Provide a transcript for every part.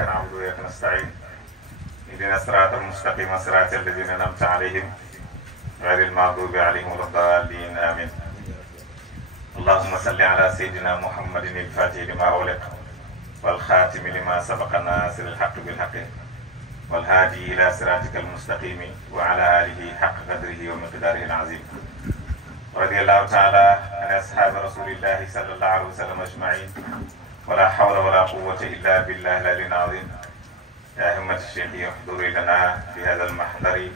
نعبد وإياك نستعين اهدنا الصراط المستقيم صراط الذين أنعمت عليهم غير المغضوب عليهم ولا الضالين آمين. اللهم صل على سيدنا محمد الفاتح لما أغلق والخاتم لما سبق الناصر الحق بالحق والهادي إلى صراطك المستقيم وعلى آله حق قدره ومقداره العظيم. رضي الله تعالى عن أصحاب رسول الله صلى الله عليه وسلم أجمعين ولا حول ولا قوة إلا بالله العلي العظيم. يا همة الشيخ احضري لنا في هذا المحضر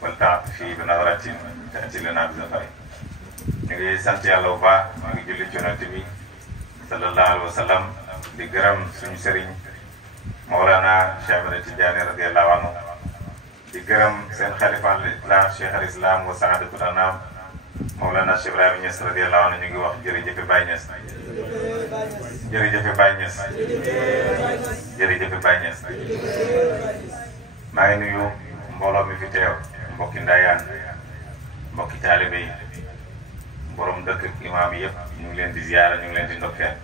ولتعطفي بنظرة تأتي لنا بزفر. نجي sant Yàlla bu baax ñu ngi julli ci Yonent bi sallallahu alayhi wa sallam di gërëm suñu sëriñ Mawlana Cheikh Ahmed Tidiane radiyallahu anhu di gërëm seen xalifa al-islam Cheikh al-Islam wa saadatul anam Mawlana Cheikh Ibrahima Niass radiyallahu anhu ñu ngi wax jërëjëf Baye Niass jërëjëf Baye Niass jërëjëf Baye Niass. maa ngi nuyu mbooloo mi fi teew mbokki Ndayane mbokki taalibe yi borom dëkk ak imaam yi yëpp ñu ngi leen di ziyaara ñu ngi leen di ndokkeel.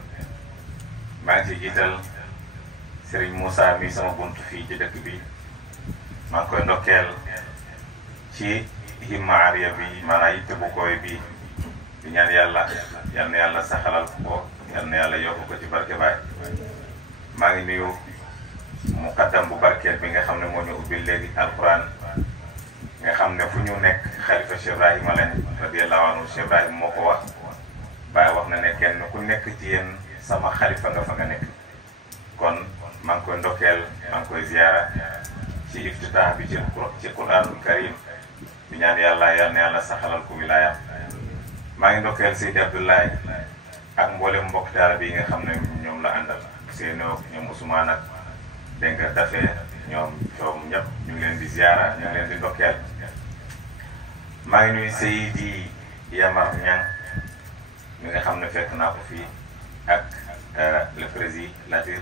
maa ngi ci jiital Serigne Moussa mi sama buntu fii ci dëkk bi maa ngi koy ndokkeel ci himma ariya bi maanaam yitte bu koy bi di ñaan yàlla yal na yàlla saxalal ko yal na yàlla yokk ko ci barke Baay. maa ngi nuyu muqaddam bu barkeel bi nga xam ne moo ñu ubbil léegi alquran nga xam ne fu ñu nekk xalifa Cheikh Ibrahima lañ radiyallahu anhu. Cheikh Ibrahima moo ko wax Baay wax na ne kenn ku nekk ci yéen sama xalifa nga fa nga nekk. kon maa ngi koy ndokkeel maa ngi koy ziyaara ci iftitaax bi ci Qur'aanul Karim di ñaan yàlla yal na yàlla saxalal ko wilaayam. maa ngi ndokkeel Seydi Abdoulaye ak mboolem mbokk daara bi nga xam ne ñoom la àndal Seyno ñoom Ousmane ak dégg nga dafee ñoom coom ñëpp ñu ngi leen di ziyaara ñu ngi leen di ndokkeel. maa ngi nuyu Seydi Yamar Niang mi nga xam ne fekk naa ko fii ak le président Latir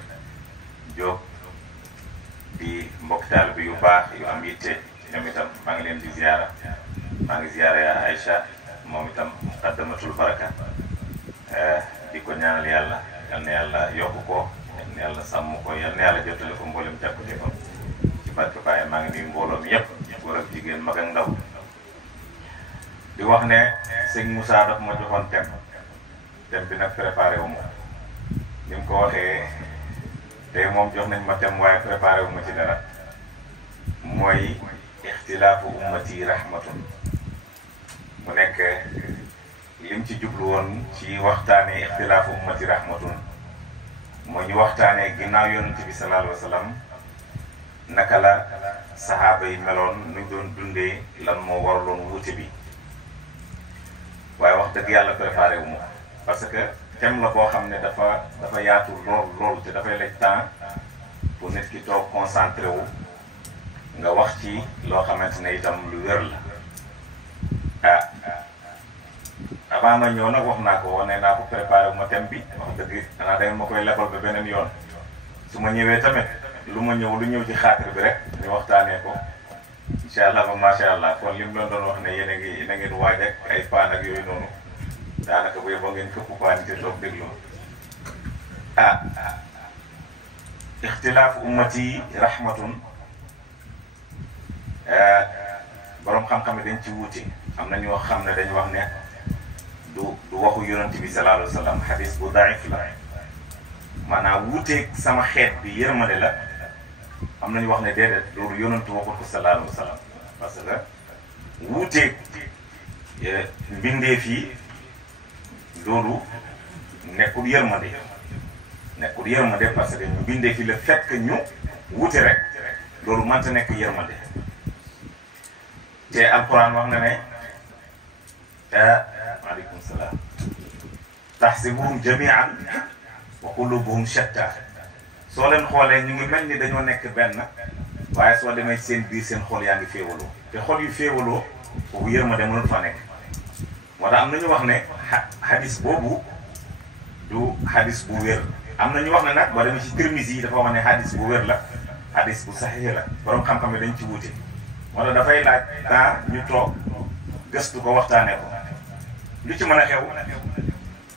Diop di mbokk taalibe bi yu baax yu am yitte ñoom itam maa ngi leen di ziyaara. maa ngi ziyaara yaa Aïcha moom itam muqaddamatul baraka di ko ñaanal yàlla yal na yàlla yokk ko yal na yàlla sàmm ko yal na yàlla jottali ko mboolem jàppate ko ci barke Baye. maa ngi nuyu mbooloo mi yëpp góor ak jigéen mag ak ndaw di wax ne sëñ Moussa daf ma joxoon thème bi nag préparé wu ma ni mu ko waxee tey moom jox nañ ma thème waaye préparé wu ma ci dara mooy ixtilaafu ummati rahmatun. mu nekk lim ci jublu woon ci waxtaanee ixtilaafu ummati rahmatun moo ñu waxtaanee ginnaaw yonent bi sallallahu alayhi wa sallam naka la saxaaba yi meloon nuñ doon dundee lan moo waraloon wuute bi. waaye wax dëgg yàlla préparé wu ma parce que thème la boo xam ne dafa yaatu lool te dafay laaj temps pour nit ki toog concentré wu nga wax ci loo xamante ne itam lu wér la. avant ma ñëw nag wax naa ko wane naa ko préparé wu ma thème bi wax dëgg xanaa da ma koy lebal ba beneen yoon su ma ñëwee tamit lu ñëw ci xaatir bi rek ñu waxtaanee ko incha allah ba macha allah. kon li mu doon wax ne yéen a ngi na ngeen waaj ak ay paan ak yooyu noonu daanaka bu yeboo ngeen këpp paan te toog déglu. ixtilaafu ummati rahmatun. borom xam-xam yi dañ ci wuute am na ñoo xam ne dañu wax ne du waxu yonent bi sallallahu alayhi wa sallam xadis bu daif la maanaam wuuteeg sama xeet bi yërmande la. am nañu wax ne déedéet loolu yonent waxut ko sallallahu alayhi wa sallam parce que wuuteeg mbindeef yi loolu nekkul yërmande parce que mbindeef yi la fekk ñu wuute rek loolu mënta nekk yërmande. te alquran wax na ne waaleykum salaam taxsibuhum jamian wa qulubuhum shatta. soo leen xoolee ñu ngi mel ni dañoo nekk benn waaye soo demee seen biir seen xol yaa ngi féewaloo te xol yu féewaloo foofu yërmande mënul fa nekk. moo tax am na ñu wax ne hadis boobu du hadis bu wér. am na ñu wax ne nag boo demee ci Tirmisi yi dafa wax ne hadis bu wér la hadis bu saxiix la. borom xam-xam yi dañ ci wuute. moo tax dafay laaj temps ñu toog gëstu ko waxtaanee ko lu ci mën a xew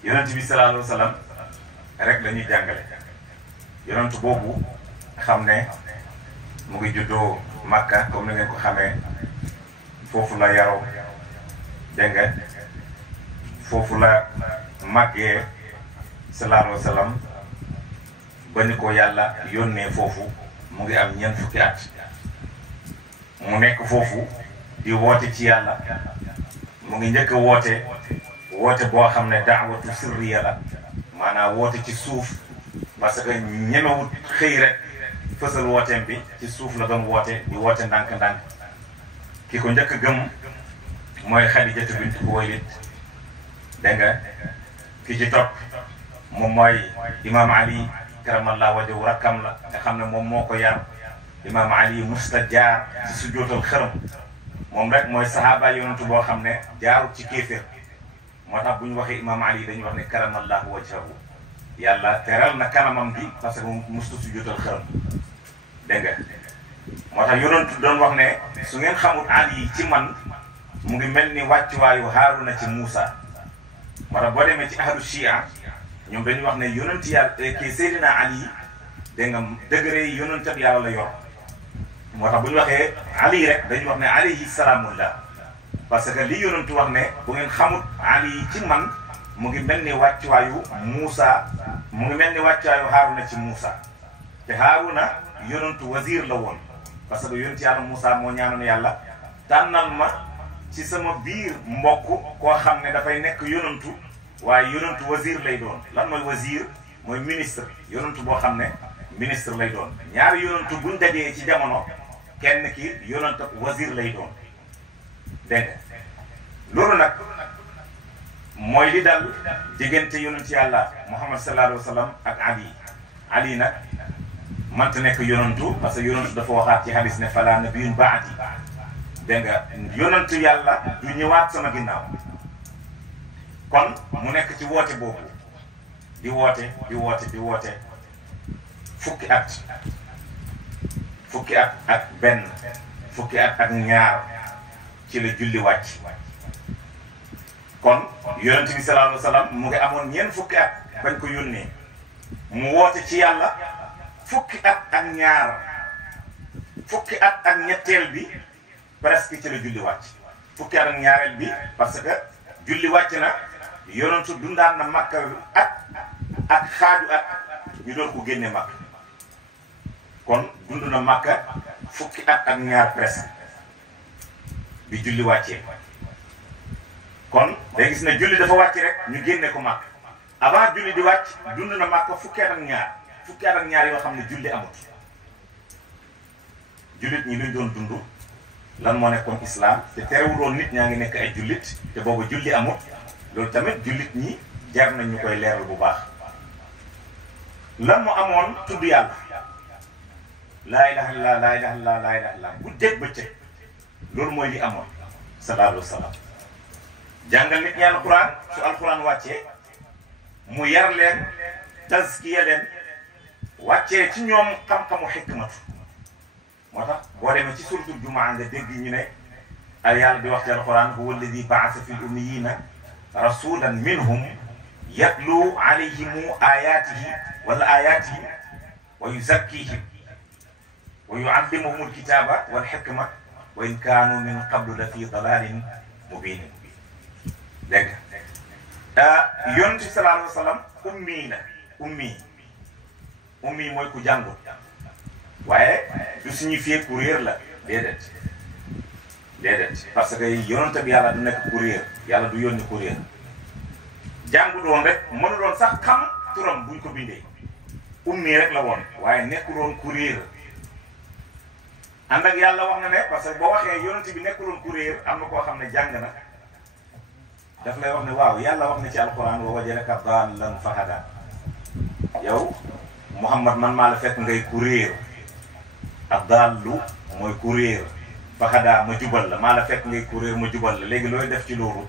yonent bi sallallahu alayhi wa sallam rek la ñuy jàngale. yonent boobu xam ne mu ngi juddoo Makka comme ni ngeen ko xamee foofu la yaroo dégg nga foofu la màggee sallallahu alayhi wa sallam ba ni ko yàlla yónnee foofu mu ngi am ñeent fukki at mu nekk foofu di woote ci yàlla mu ngi njëkk a woote boo xam ne daawatu sirriya la maanaam woote ci suuf parce que ñemewut xëy rek fësal wooteem bi ci suuf la doon woote di woote ndànk-ndànk ki ko njëkk a gëm mooy Xadijatu bint Xuwaylid dégg nga ki ci topp moom mooy Imam Ali karamallahu wajhahu rakkam la nga xam ne moom moo ko yar Imam Ali musta jaar ci sujjóotal xërëm moom rek mooy sahaaba yonentu boo xam ne jaarut ci kéeféer moo tax bu ñu waxee Imam Ali dañuy wax ne karamallahu wajhahu yàlla teral na kanamam bi parce que musta sujjóotal xërëm dégg nga moo tax yonentu doon wax ne su ngeen xamul Ali ci man mu ngi mel ni wàccuwaayu Haaruna ci Muusa moo tax boo demee ci ahlu Shia ñoom dañuy wax ne yonent yàlla kii Seydina Ali dégg nga degré yi yonentab yàlla la yor moo tax bu ñu waxee Ali rek dañuy wax ne alayhi salaamullah parce que li yonentu wax ne bu ngeen xamut Ali ci man mu ngi mel ni wàccuwaayu Muusa mu ngi mel ni wàccuwaayu Haaruna ci Muusa te Haaruna yonentu wazir la woon parce que yonent yàlla Muusa moo ñaanoon yàlla tànnal ma ci sama biir mbokk koo xam ne dafay nekk yonentu waaye yonentu wazir lay doon lan mooy wazir mooy ministre yonentu boo xam ne ministre lay doon ñaari yonentu buñ dajee ci jamono kenn ki yonent wazir lay doon dégg nga loolu nag mooy li dal diggante yonent yàlla Muhammad sallallahu alayhi wa sallam ak Ali nag mënta nekk yonentu parce que yonentu dafa waxaat ci hadis ne fala nabiyyun ba'di dégg nga yonentu yàlla du ñëwaat sama ginnaaw kon mu nekk ci woote boobu di woote fukki at ak benn fukki at ak ñaar ci la julli wàcc kon yonent bi sallallahu alayhi wa sallam mu ngi amoon ñeent fukki at bañ ko yónnee mu woote ci yàlla fukki at ak ñaar fukki at ak ñetteel bi presque ci la julli wàcc fukki at ak ñaareel bi parce que julli wàcc na yonentu dundaan na Makka at ak xaaju at ñu doon ko génne Makka kon dund na Makka fukki at ak ñaar presque bi julli wàccee kon day gis ne julli dafa wàcc rek ñu génne ko Makka avant julli di wàcc dund na Makka fukki at ak ñaar yoo xam ne julli amut jullit ñi luñ doon dund lan moo nekkoon islam te terewuloon nit ñaa ngi nekk ay jullit te boobu julli amut loolu tamit jullit ñi jar nañ ñu koy leeral bu baax lan moo amoon tudd yàlla laa ilaha illallah laa ilaha illallah laa ilaha illallah bu dégg bëccëg loolu mooy li amoon sallallahu alayhi wa sallam jàngal nit ñi alquran su alquran wàccee mu yar leen tazkiya leen wàccee ci ñoom xam-xamu xikmatu moo tax boo demee ci suratul jumaa nga dégg ñu ne ay yàlla di wax ci alquran huwa alladi baasa fi l ummiyina rasulan minhum yatlu alayhimu ayatihi wala ayatihi wa yuzakkihim wa yuallimuhum alkitaba walxikma wa in kaanu min qablu la fi dalalin mubinin dégg nga yonent bi sallallahu alayhi wa sallam ummi la ummi mooy ku jàngut waaye du signifié ku réer la déedéet parce que yonent bi yàlla du nekk ku réer yàlla du yónni ku réer jàngut woon rek mënuloon sax xam turam buñ ko bindee ummi rek la woon waaye nekkuloon ku réer ànd ak yàlla wax na ne parce que boo waxee yonent bi nekkuloon ku réer am na koo xam ne jàng na daf lay wax ne waaw yàlla wax na ci alquran wa wajadaka dallan fahada yow Muhammad man maa la fekk ngay ku réer ak dallu mooy ku réer fahada ma jubal la maa la fekk ngay ku réer ma jubal la léegi looy def ci loolu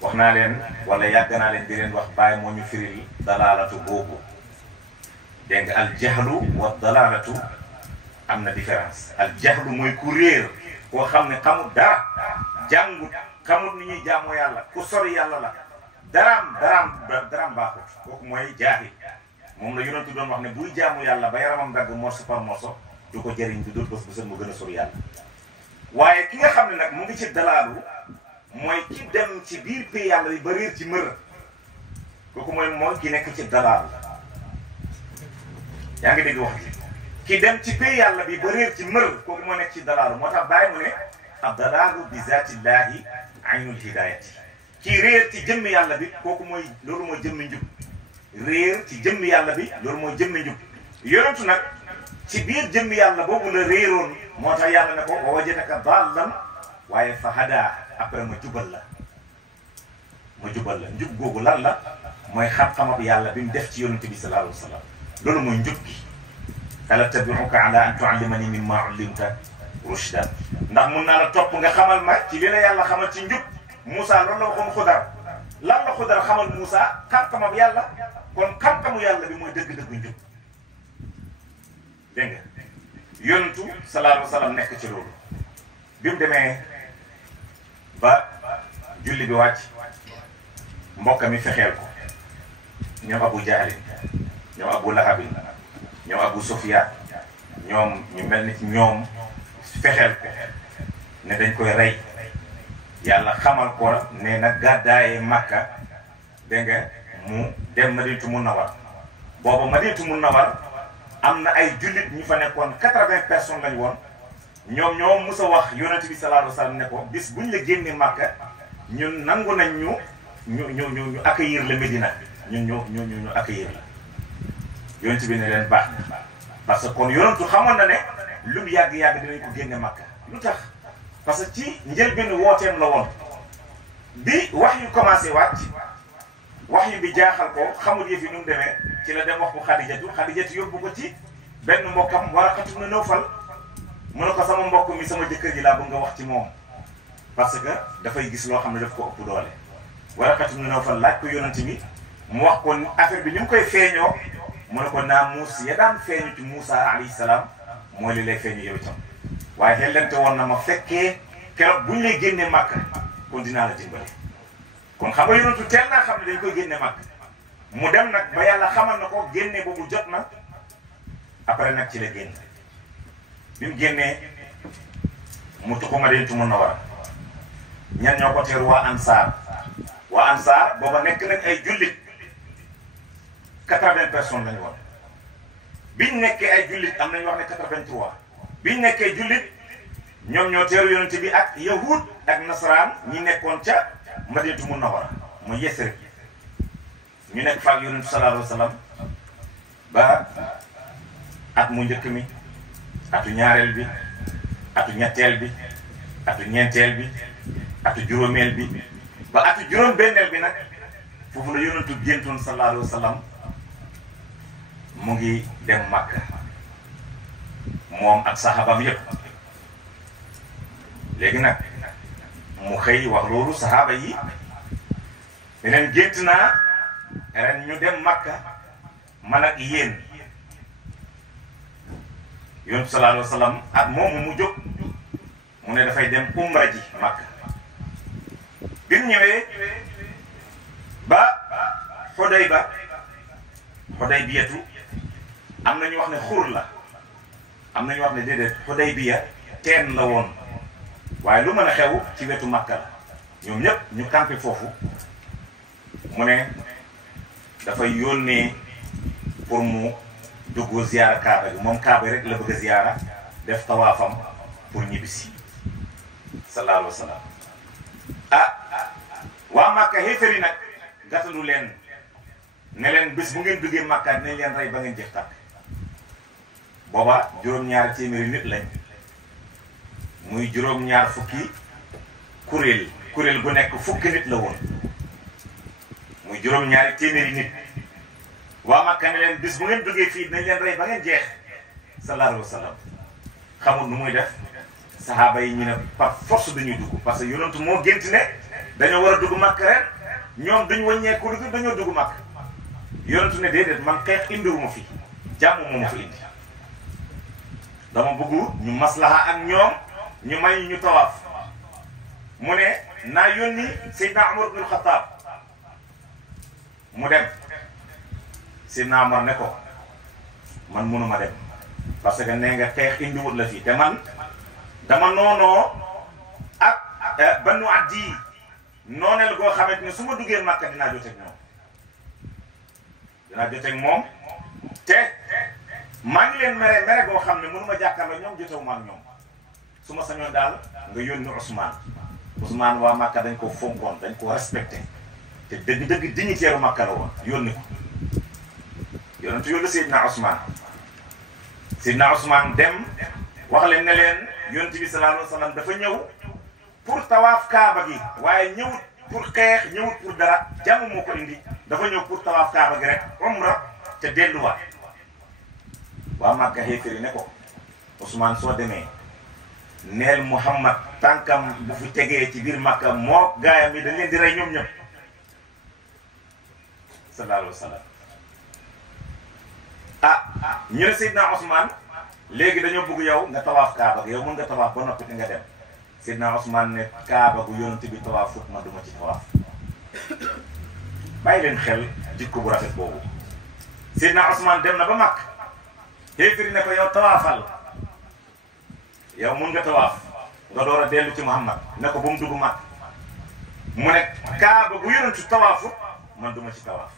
wax naa leen wala yàgg naa leen di leen wax bàyyi moo ñu firil dalalatu boobu dégg nga al jahlu wa dalalatu am na différence al jahlu mooy ku réer koo xam ne xamul dara jàngut xamul ni ñuy jaamoo yàlla ku sori yàlla la daraam baaxut kooku mooy jaahil moom la yonentu doon wax ne buy jaamu yàlla ba yaramam dagg morceau par morceau du ko jëriñ du dul bés bu sën mu gën a sori yàlla. waaye ki nga xam ne nag mu ngi ci dalaalu mooy ki dem ci biir pay yàlla bi ba réer ci mër kooku mooy ki nekk ci dalaalu. yaa ngi dégg wax ji ki dem ci pay yàlla bi ba réer ci mër kooku moo nekk ci dalaalu. moo tax bàyyi mu ne ab dalaalu bi zaatillahi aynul hidayati kii réer ci jëmmi yàlla bi kooku mooy loolu mooy jëmmi njub. réer ci jëmmi yàlla bi loolu mooy jëmmi njub. yonentu nag ci biir jëmmi yàlla boobu la réeroon moo tax yàlla ne ko wa wajadaka dallan waaye fa hada après ma jubal la njub googu lan la mooy xam-xamab yàlla bi mu def ci yonent bi sallallahu alayhi wa sallam loolu mooy njub gi. ala tabi'uka ala an tu'allimani mimma 'ullimta rushdan ndax mun naa la topp nga xamal ma ci li la yàlla xamal ci njub. Moussa loolu la waxoon Xudar lan la Xudar xamal Moussa xam-xamab yàlla kon xam-xamu yàlla bi mooy dëgg-dëgg njub. dégg nga yonentu sallallahu alayhi wa sallam nekk ci loolu bi mu demee ba julli bi wàcc mbokk mi fexeel ko ñoom Abu Jahlin ñoom Abu Lahabin ñoom Abu Sufyan ñoom ñu mel ni ci ñoom fexeel ko ne dañ koy rey yàlla xamal ko ne na gàddaayee Makka dégg nga mu dem Madinatu Munawwar boobu Madinatu Munawwar am na ay jullit ñu fa nekkoon 80 personnes lañu woon ñoom ñoo mus a wax yonent bi sallallahu alayhi wa sallam ne ko bis buñ la génnee Makka ñun nangu nañ ñu accueillir la Médina ñun ñu accueillir la yonent bi ne leen baax na parce que kon yonentu xamoon na ne lu mu yàgg-yàgg dinañ ko génne Makka lu tax parce que ci njëlbéen wooteem la woon bi wax yu commencé wàcc wax yu bi jaaxal ko xamul yëf yi nu mu demee ci la dem wax ko Xadijatu yóbbu ko ci benn mbokkam Waraqatu ibn Nawfal mu ne ko sama mbokk mi sama jëkkër ji laa bëgg nga wax ci moom parce que dafay gis loo xam ne daf ko ëpp doole. Waraqatu ibn Nawfal laaj ko yonent bi mu wax ko affaire bi ni mu koy feeñoo mu ne ko naamuus ya daan feeñu ci Moussa alayhi salaam mooy li lay feeñu yow itam waaye xellente woon na ma fekkee keroog buñ lay génnee Makka kon dinaa la dimbale. kon xam nga yonentu teel naa xam ne dañ koy génne Makka mu dem nag ba yàlla xamal na ko génne boobu jot na après nag ci la génn bi mu génnee mu tuxu Madinatu Munawwara ñan ñoo ko teeru waa Ansaar booba nekk nañ ay jullit 80 personnes lañu woon biñ nekkee ay jullit am nañu wax ne 83 biñ nekkee jullit ñoom ñoo teeru yonent bi ak yahud ak nasaraan ñi nekkoon ca Madinatu Munawwara mu Yesrib ñu nekk fa ak yonent sallallahu alayhi wa sallam ba at mu njëkk mi atu ñaareel bi atu ñetteel bi atu ñeenteel bi atu juróomeel bi ba atu juróom benneel bi nag foofu la yonentu géntoon sallallahu alayhi wa sallam mu ngi dem Makka moom ak saxaabam yépp léegi nag mu xëy wax loolu saxaaba yi ne leen gént naa ren ñu dem Makka man ak yéen yonent sallallahu alayhi wa sallam ak moomu mu jóg mu ne dafay dem umra ji Makka bi mu ñëwee ba Xudaybiyatu am na ñu wax ne xur la am na ñu wax ne déedéet Xudaybiya teen la woon waaye lu mën a xew ci wetu Makka la ñoom ñëpp ñu campé foofu mu ne dafay yónnee pour mu dugg ziyaara Kaaba gi moom Kaaba rek la bëgg a ziyaara def tawaafam pour ñibbisi sallallahu alayhi wa sallam waa Makka xéefari nag gàttalu leen ne leen bés bu ngeen duggee Makka dinañ leen rey ba ngeen jeex tàkk booba juróom-ñaar téeméeri nit lañ muy juróom-ñaar fukki kuréel gu nekk fukki nit la woon muy juróom-ñaari téeméeri nit waa Makka ne leen bis bu ngeen duggee fii dinañ leen rey ba ngeen jeex sallallahu alayhi wa sallam xamul nu muy def saxaaba yi ñu ne par force dañuy dugg parce que yonentu moo gént ne dañoo war a dugg Makka ren ñoom duñ wàññeeku dugg dañoo dugg Makka yonentu ne déedéet man xeex indiwuma fi jàmm moo ma fi indi dama bëgg ñu maslaha ak ñoom ñu may ñu tawaaf mu ne naa yónni Seydina Umar ibn Khattab mu dem Seydina Omar ne ko man mënuma dem parce que nee nga xeex indiwut la fii te man dama noonoo ak Banu Adi nooneel goo xamante ne su ma duggee Makka dinaa joteeg ñoom dinaa joteeg moom te maa ngi leen mere goo xam ne mënuma jàkkaarloo ñoom jotewuma ak ñoom su ma sañoon daal nga yónni Ousmane waa Makka dañ ko fonkoon dañ ko respecté te dëgg dignitaire Makka la woon yónni ko yonentu yónni Seydina Ousmane dem wax leen ne leen yonent bi sallallahu alayhi wa sallam dafa ñëw pour tawaaf kaaba gi waaye ñëwut pour xeex ñëwut pour dara jàmm moo ko indi dafa ñëw pour tawaaf kaaba gi rek umra te delluwaat waa Makka xéeféri ne ko Ousmane soo demee neel Muhammad tànkam bu fi tegee ci biir Makka moo gaayam yi dañ leen di rey ñoom ñëpp sallallahu alayhi wa sallam ñu ne Seydina Ousmane léegi dañoo bëgg yow nga tawaaf kaaba gi yow mën nga tawaaf ba noppi nga dem Seydina Ousmane ne kaaba gu yonent bi tawaafut ma duma ci tawaaf bàyyi leen xel jikko bu rafet boobu Seydina Ousmane dem na ba mag xéefiri ne ko yow tawaafal yow mun nga tawaaf nga door a dellu ci Muhammad ne ko ba mu dugg mag mu ne kaaba gu yonentu tawaafut man duma ci tawaaf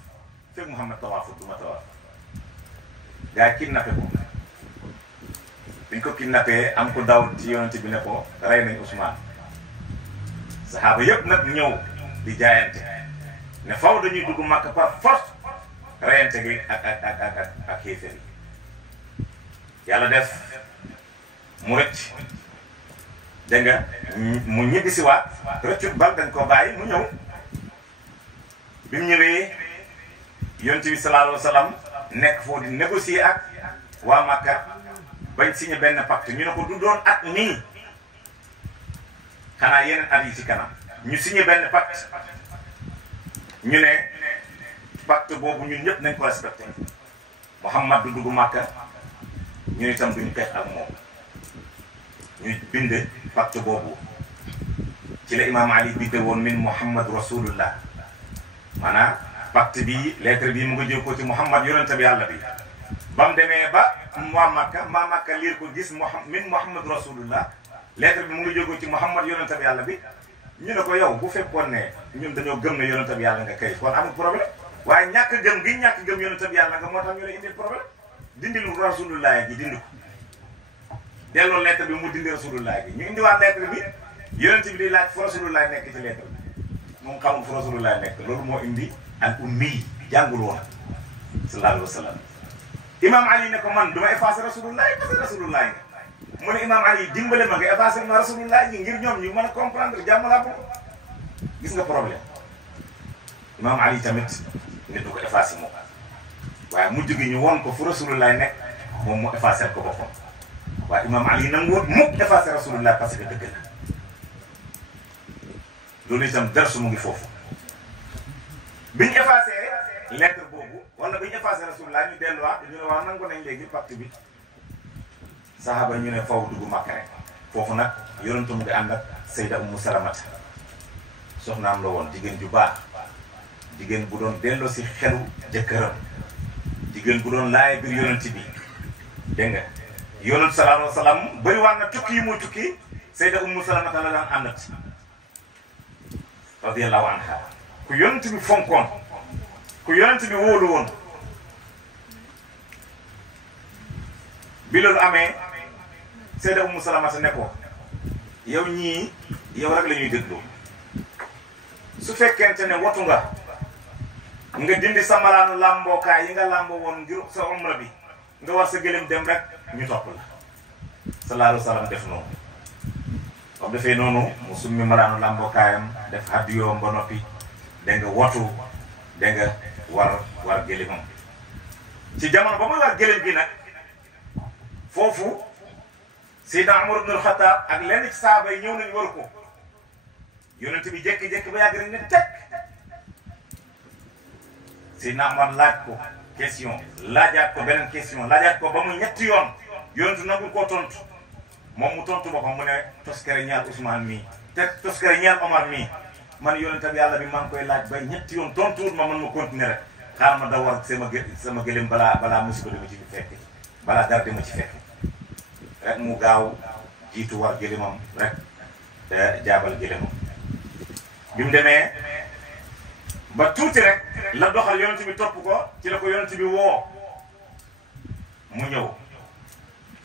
fekk Muhammad tawaafut duma tawaaf gaa yi kidnappé ko biñ ko kidnappé am ko daw ci yonent bi ne ko rey nañ Ousmane saxaaba yëpp nag ñëw di jaayante ne faw dañuy dugg Makka par force reyante gi ak xéeféer yi yàlla def mu rëcc dégg nga mu ñibbi si waat rëccut bal dañ ko bàyyi mu ñëw bi mu ñëwee yonent bi sallallahu alayhi wa sallam nekk foo di négocier ak waa Makka bañ signé benn pacte ñu ne ko du doon at nii xanaa yeneen at yi ci kanam ñu signé benn pacte ñu ne pacte boobu ñun ñëpp nañ ko respecté Muhammad du dugg Makka ñun itam duñu xeex ak moom ñu bind pacte boobu ci la Imam Ali binde woon min Muhammad rasulullah maanaam pacte bi lettre bi mu ngi jóg ko ci Muhammad yonente bi yàlla bi ba mu demee ba waa Makka liir ko gis min Muhammad rasulullah lettre bi mu ngi jóg ci Muhammad yonente bi yàlla bi ñu ne ko yow bu fekkoon ne ñun dañoo gëm ne yonente bi yàlla nga kay kon amul problème waaye ñàkk gëm yonente bi yàlla nga moo tax ñu ne indil problème dindil rasulullah gi dindi ko delloo lettre bi mu dindi rasulullah gi ñu indiwaat lettre bi yonente bi di laaj fu rasulullah nekk ci lettre bi moom xamul fu rasulullah nekk loolu moo indi al ummi jàngul woon sallallahu alayhi wa sallam imam Ali ne ko man duma effacé rasulullah parce que rasulullah nga mu ne imam Ali dimbale ma nga effacé ma rasulullah yi ngir ñoom ñu mën a comprendre jàmm laa bëgg gis nga problème imam Ali tamit ne du ko effacé moom waaye mujj gi ñu won ko fu rasulullah nekk moom mu effacé ko boppam waaye imam Ali nanguwut mukk effacé rasulullah parce que dëgg la loolu itam darsu mu ngi foofu biñ effacé lettre boobu wala biñ effacé rasulullah ñu delluwaat ñu ne waa nangu nañ léegi pacte bi saxaaba ñu ne faw dugg Makka rek foofu nag yonentu mu ngi ànd ak Sayda Ummu Salamata soxnaam la woon jigéen ju baax jigéen bu doon delloo si xelu jëkkëram jigéen bu doon laay biir yonent bi dégg nga yonent sallallahu alayhi wa sallam bëri waan na tukki yi muy tukki Sayda Ummu Salamata la daan àndat radiyallahu anha ku yonent bi fonkoon ku yonent bi wóolu woon bi loolu amee Sayda Ummu Salamata ne ko yow ñii yow rek la ñuy déglu su fekkente ne watu nga dindi sa malaanu làmbookaay yi nga làmboo woon ngir sa umra bi nga war sa gëlëm dem rek ñu topp la sallallahu alayhi wa sallam def noonu comme defee noonu mu summi malaanu làmbookaayam def hadiyoom ba noppi dégg nga watu dégg nga war gëlëmam ci jamono ba muy war gëlëm gi nag foofu Seydina Umar ibn al-Khattab ak lenn ci saaba yi ñëw nañu war ko yonent bi jékki-jékki ba yàgg rek ne teg Seydina Umar laaj ko question laajaat ko beneen question laajaat ko ba muy ñetti yoon yonent nangu koo tontu moom mu tontu boppam mu ne toskare ñaal Ousmane mii te toskare ñaal Omar mii man yonent bi yàlla bi maa ngi koy laaj ba ñetti yoon tontuwul ma man ma continuer rek xaar ma daw war sama gëlëm balaa musiba dama ci fekk balaa dara dama ci fekk rek mu gaaw jiitu war gëlëmam rek jaabal gëlëmam bi mu demee ba tuuti rek la doxal yonent bi topp ko ci la ko yonent bi woo mu ñëw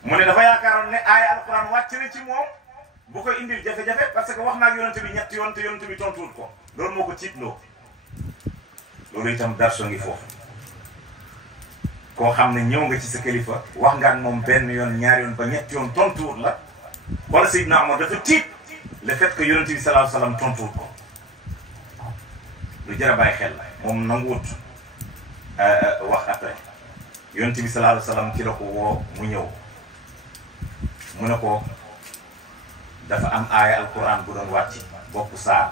mu ne dafa yaakaaroon ne aaya alquran wàcc na ci moom bu ko indil jafe-jafe parce que wax naa ak yonent bi ñetti yoon te yonent bi tontuwul ko loolu moo ko tiitloo loolu itam darso ngi foofu koo xam ne ñëw nga ci sa kilifa wax nga ak moom benn yoon ñaari yoon ba ñetti yoon tontuwul la wala Seydina Omar dafa tiit le fait que yonent bi sallallahu alayhi wasallam tontuwul ko lu jar a bàyyi xel la moom nanguwut wax après yonent bi sallallahu alayhi wasallam ci la ko woo mu ñëw mu ne ko dafa am aaya alquran bu doon wàcc bokku saar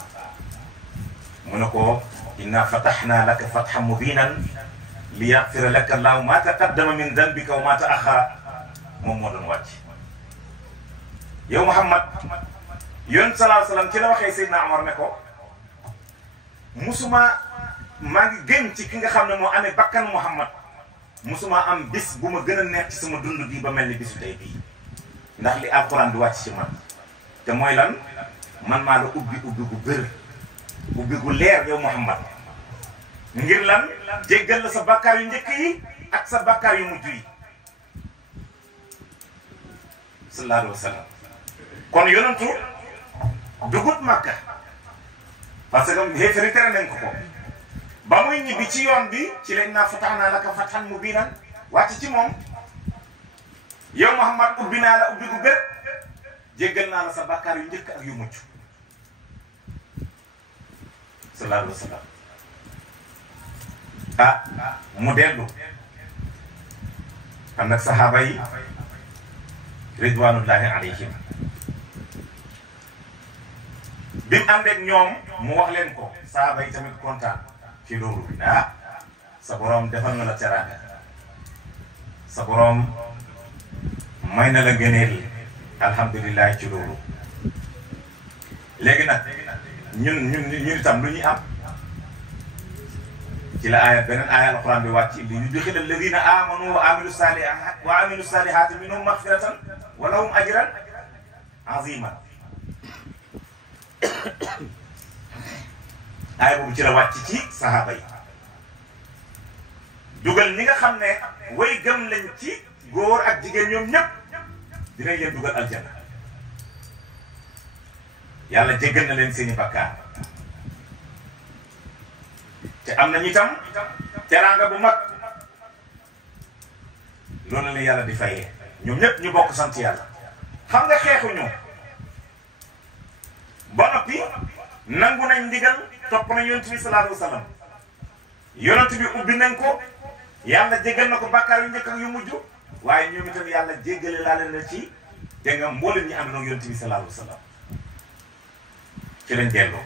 mu ne ko inna fatahna laka fathan mubinan li yaghfira laka allahu ma taqaddama min dhanbika wa ma ta'akhkhara moom moo doon wàcc yow Muhammad yonent sallallahu alayhi wasallam ci la waxee Seydina Omar ne ko musuma maa ngi gën ci ki nga xam ne moo amee bakkan Muhammad musuma am bis bu ma gën a neex ci sama dund gi ba mel ni bisu tey bii ndax li alquran di wàcc ci man te mooy lan man maa la ubbi gu bër ubbi gu leer yow Muhammad ngir lan jéggal la sa bakkaar yu njëkk yi ak sa bakkaar yu mujj yi sallallahu alayhi wa sallam kon yonentu dugut Makka parce que xéefari tere nañ ko ko ba muy ñibbi ci yoon bi ci lañ naa fatahnaa laka fathan mubiinan wàcc ci moom yow Muhammad ubbi naa la ubbi gu bër jéggal naa la sa bakkaar yu njëkk ak yu mujj sallallahu alayhi wa sallam mu dellu am nag saxaaba yi ridwanullahi alayhim bi mu ànd ak ñoom mu wax leen ko saxaaba yi tamit kontaan ci loolu sa borom defal na la teraanga sa borom may na la gëneel alhamdulilah ci loolu léegi nag ñun itam lu ñuy am ci la aaya beneen aaya alquran bi wàcc li yudxila alladina amanu wa amilu salihati minhum maghfiratan wa lahum ajran aziman aaya boobu ci la wàcc ci sahaaba yi dugal ñi nga xam ne way gëm lañ ci góor ak jigéen ñoom ñëpp dinañ leen dugal aljanna yàlla jéggal na leen seeni bakkaar te am nañu itam teraanga bu mag loolu la yàlla di fayee ñoom ñëpp ñu bokk sant yàlla xam nga xeexuñu ba noppi nangu nañ ndigal topp nañ yonent bi sallallahu alayhi wa sallam yonent bi ubbi nañ ko yàlla jéggal na ko bakkaar yu njëkk ak yu mujj waaye ñoom itam yàlla jéggale laa leen na ci dégg nga mboolem ñi ànd na yonent bi sallallahu alayhi wa sallam ci lañ delloo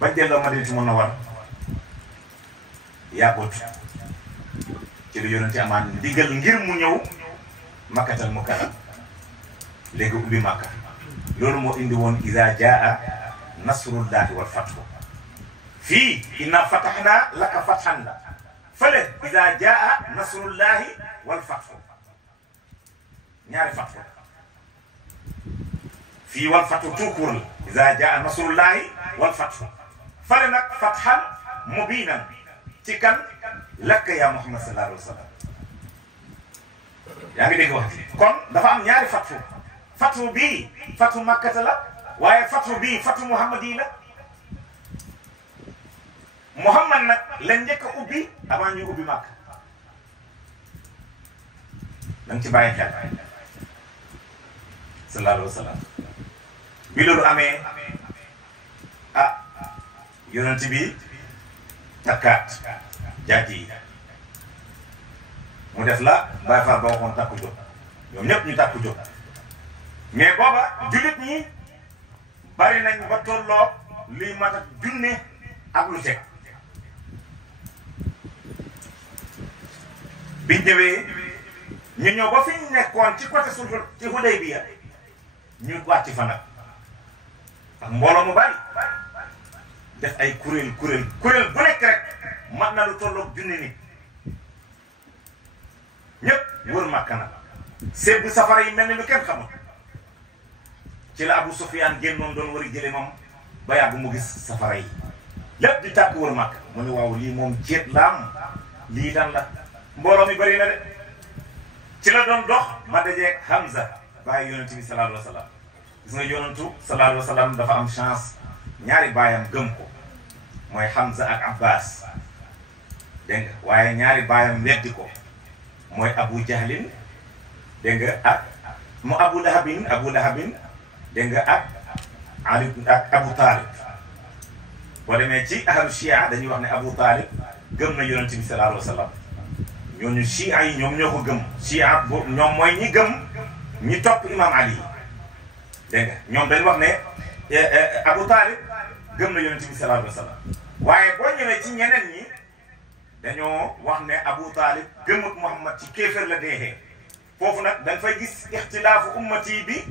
bañ delloo Madinatu Munawwara yàggut ci lu yonent amaan ndigal ngir mu ñëw Makkatal Mukarram léegi ubbi Makka loolu moo indi woon iza jaa nasrullahi wal fathu fii inna fatahna laka fathan la fële iza jaa nasrullahi wal fathu ñaari fathu fii wal fathu tuukur la iza jaa nasrullahi wal fathu fële nag fathan mubinan ci kan lakk yaa Muhammad sallallahu alayhi wa sallam yaa ngi dégg wax kon dafa am ñaari fathu fathu bii fathu makkata la waaye fathu bii fathu muhammadi la Muhammad nag la njëkk a ubbi avant ñu ubbi Makka da nga ci bàyyi xel sallallahu alayhi wa sallam bi loolu amee yonent bi takkaat jaaji yi mu def la Baay Faal ba waxoon takku jóg ñoom ñëpp ñu takku jóg mais booba jullit ñi bari nañ ba tolloo luy mat ak junne ak lu teg biñ ñëwee ñu ñëw ba fi ñu nekkoon ci côté sulhu ci Hudaybiya ñu wàcc fa nag ak mbooloo mu bari def ay kuréel kuréel bu nekk rek mat na lu tolloog junni nit ñëpp wër Makka nag sebbu safara yi mel ni lu kenn xamul ci la Abu Sufyaan génnoon doon war a jële moom ba yàgg mu gis safara yi lépp di tàkk wër Makka mu ne waaw lii moom jéet la am lii dan la mbooloo mi bëri na de ci la doon dox ba dajeeg Hamza bàyyi yonent bi sallallahu alayhi wa sallam gis nga yonentu sallallahu alayhi wa sallam dafa am chance ñaari baayam gëm ko mooy Hamza ak Abbas dégg nga waaye ñaari baayam weddi ko mooy Abu Jahlin dégg nga ak mu Abu Lahabin dégg nga ak Ali ak Abu Talib boo demee ci ahlu Shia dañuy wax ne Abu Talib gëm na yonent bi sallallahu alayhi wa sallam ñooñu Shia yi ñoom ñoo ko gëm Shia boobu ñoom mooy ñi gëm ñi topp imam Ali dégg nga ñoom dañ wax ne Abu Talib gëm na yonent bi sallallahu alayhi wa sallam waaye boo ñëwee ci ñeneen ñi dañoo wax ne Abu Talib gëmut Muhammad ci kéefër la deexee foofu nag dañ fay gis ixtilaafu ummati bi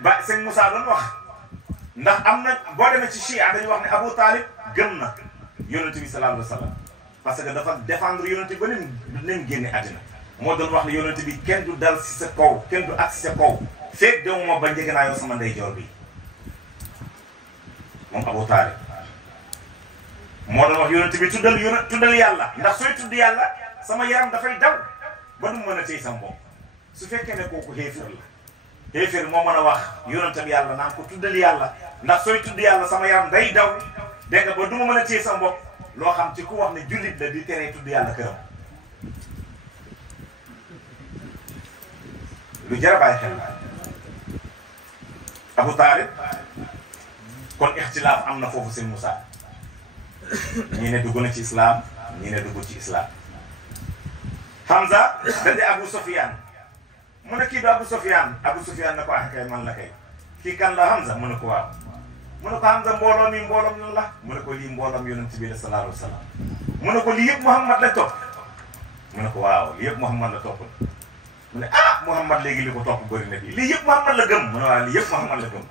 ba sëñ Moussa doon wax ndax am na boo demee ci Chia dañuy wax ne Abu Talib gëm na yonent bi sallallahu alayhi wa sallam parce que dafa défendre yonent bi ba nañ génne àddina moo doon wax ne yonent bi kenn du dal si sa kaw kenn du ak si sa kaw feeg demuma ba njëge naa yow sama ndeyjoor bi moom Abu Talib moo doon wax yonent bi tuddal yàlla ndax sooy tudd yàlla sama yaram dafay daw ba du mën a téy sama bopp su fekkee ne kooku xéeféer la xéeféer moo mën a wax yonent bi yàlla naan ko tuddal yàlla ndax sooy tudd yàlla sama yaram day daw dégg nga ba du ma mën a téy sama bopp loo xam ci ku wax ne jullit la di teree tudd yàlla këram lu jar a bàyyi xel la Abu Talib kon ixtilaaf am na foofu seen Moussa ñii ne dugg na ci islam ñii ne dugg ci islam Hamza dande Abu Sufyan mu ne kii du Abu Sufyan ne ko ah kay man la kay kii kan la Hamza mu ne ko waaw mu ne ko Hamza mbooloo mi mbooloom lan la mu ne ko lii mbooloom yonent bi la sallallahu alayhi wa sallam mu ne ko lii yëpp Muhammad la topp mu ne ko waaw lii yëpp Muhammad la topp mu ne ah Muhammad léegi li ko topp bëri na bi lii yëpp Muhammad la gëm mu ne waaw lii yëpp Muhammad la gëm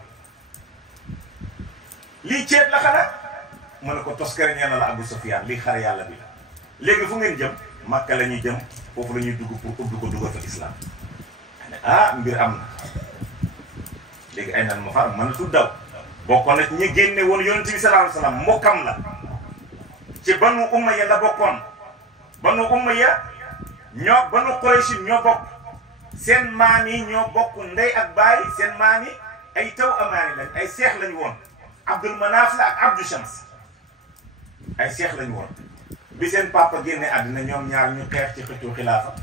lii ceeb la xanaa mu ne ko toskare ñeel na la Abu Sufyan lii xare yàlla bi la léegi fu ngeen jëm Makka la ñuy jëm foofu la ñuy dugg pour ubbi ko dugal fa islam ah mbir am na léegi ay nan ma far mën a tuddaw bokkoon na ci ñi génne woon yonent bi sallallahu alayhi wa sallam mbokkam la ci Banu Umayya la bokkoon Banu Umayya ñoo Banu Quraysh ñoo bokk seen maam yi ñoo bokk ndey ak baay seen maam yi ay taw amaani lañ ay seex lañu woon Abdul Manaf la ak Abdou Shams ay seex lañu woon bi seen papa génne àddina ñoom ñaar ñu xeex ci xëccoo xilaafa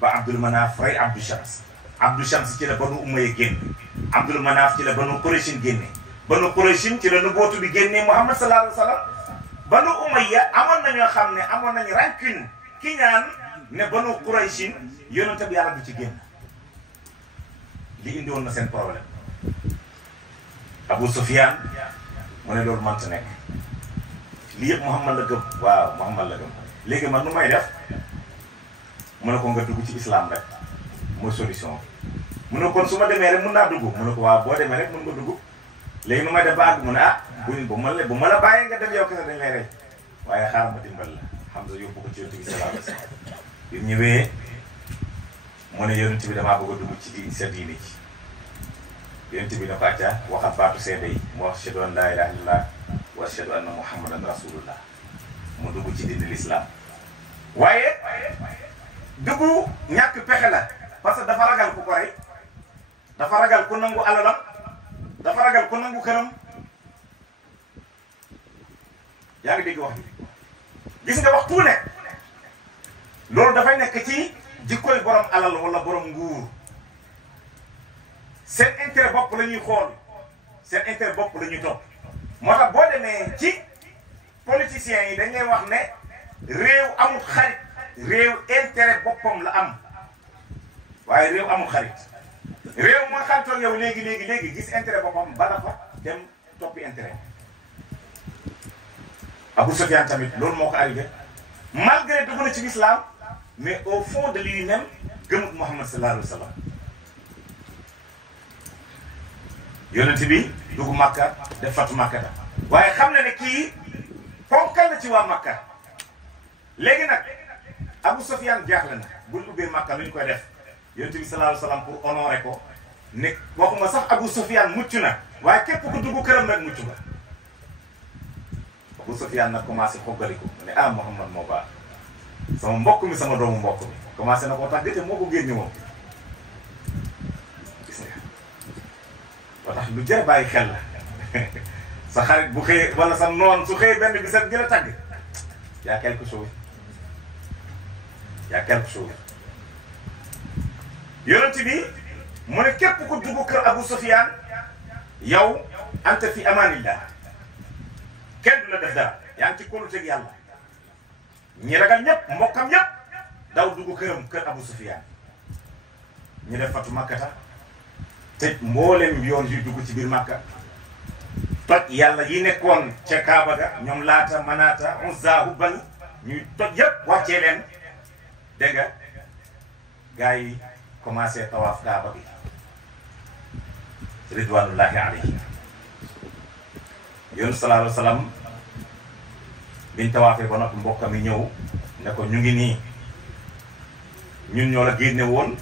ba Abdul Manaf rey Abdou Shams Abdou Shams ci la Banu Umayya génn Abdul Manaf ci la Banu Quraysh génne Banu Quraysh ci la nubootu bi génnee Muhammad sallallahu alayhi wa sallam Banu Umayya amoon na ñoo xam ne amoon nañu rancune ki ñaan ne Banu Quraysh yonent bi yàlla du ci génn li indi woon na seen problème Abu Sufyan mu ne loolu mënta nekk lii yëpp Muhammad la gëm waaw Muhammad la gëm léegi man nu may def mu ne ko nga dugg ci islam rek mooy solution mu ne kon su ma demee rek mun naa dugg mu ne ko waaw boo demee rek mun nga dugg léegi nu may def ba àgg mu ne ah bu ma la bàyyee nga dem yow kese dañ lay rey waaye xaaral ma dimbal la Hamza yóbbu ko ci yonent bi sallallahu alayhi wa sallam bi mu ñëwee mu ne yonent bi damaa bëgg a dugg ci sa diini ci yonent bi ne ko acca waxal baatu seede yi mu wax ashhadu an laa ilaaha illallah wa ashhadu anna muhammadan rasulullah mu dugg ci diini l'islam waaye dugg ñàkk pexe la parce que dafa ragal ku ko rey dafa ragal ku nangu alalam dafa ragal ku nangu këram yaa ngi dégg wax bi gis nga waxtu ne loolu dafay nekk ci jikkoy borom alal wala borom nguur seen intérêt bopp la ñuy xool seen intérêt bopp la ñuy topp moo tax boo demee ci politiciens yi dañ lay wax ne réew amul xarit réew intérêt boppam la am waaye réew amul xarit réew mooy xaritoog yow léegi gis intérêt boppam bala fa dem toppi intérêt Abu Sufyan tamit loolu moo ko arrivé malgré dugg na ci l'islam mais au fond de lui-même gëmut Muhammad sallallahu alayhi wa sallam yonent bi dugg Makka def fatu Makka waaye xam na ne kii ponkal la ci waa Makka. léegi nag Abu Sufyaan jaaxle na buñ ubbee Makka lu ñu koy def yonent bi sallallahu alayhi wa sallam pour honorer ko ne waxuma sax Abu Sufyaan mucc na waaye képp ku dugg këram nag mucc nga. Abu Sufyaan nag commencé xoggaliku ne ah Muhammad moo baax sama mbokk mi sama doomu mbokk mi commencé na ko tàgg te moo ko génne moom gis nga ba tax lu jar bàyyi xel la sa xarit bu xëyee wala sa noon su xëyee benn bi sax gën a tàgg yaa quelque chose yaa quelque chose yonent bi mu ne képp ku dugg kër Abu Sufyaan yow anta fi amaanillah kenn du la def dara yaa ngi ci kóoluteeg yàlla ñi ragal ñëpp mbokkam ñëpp daw dugg këram kër Abu Sufyaan ñu def fatu Makkata tëj mboolem yoon yu dugg ci biir Makka toj yàlla yi nekkoon ca Kaaba ga ñoom Laata Manaata Uzza Hubal ñuy toj yëpp wàccee leen dégg nga gars yi commencé tawaaf Kaaba gi ridwanullahi alayhi yoonu sallallahu alayhi wa sallam biñ tawaafee ba noppi mbokk mi ñëw ne ko ñu ngi nii ñun ñoo la génne woon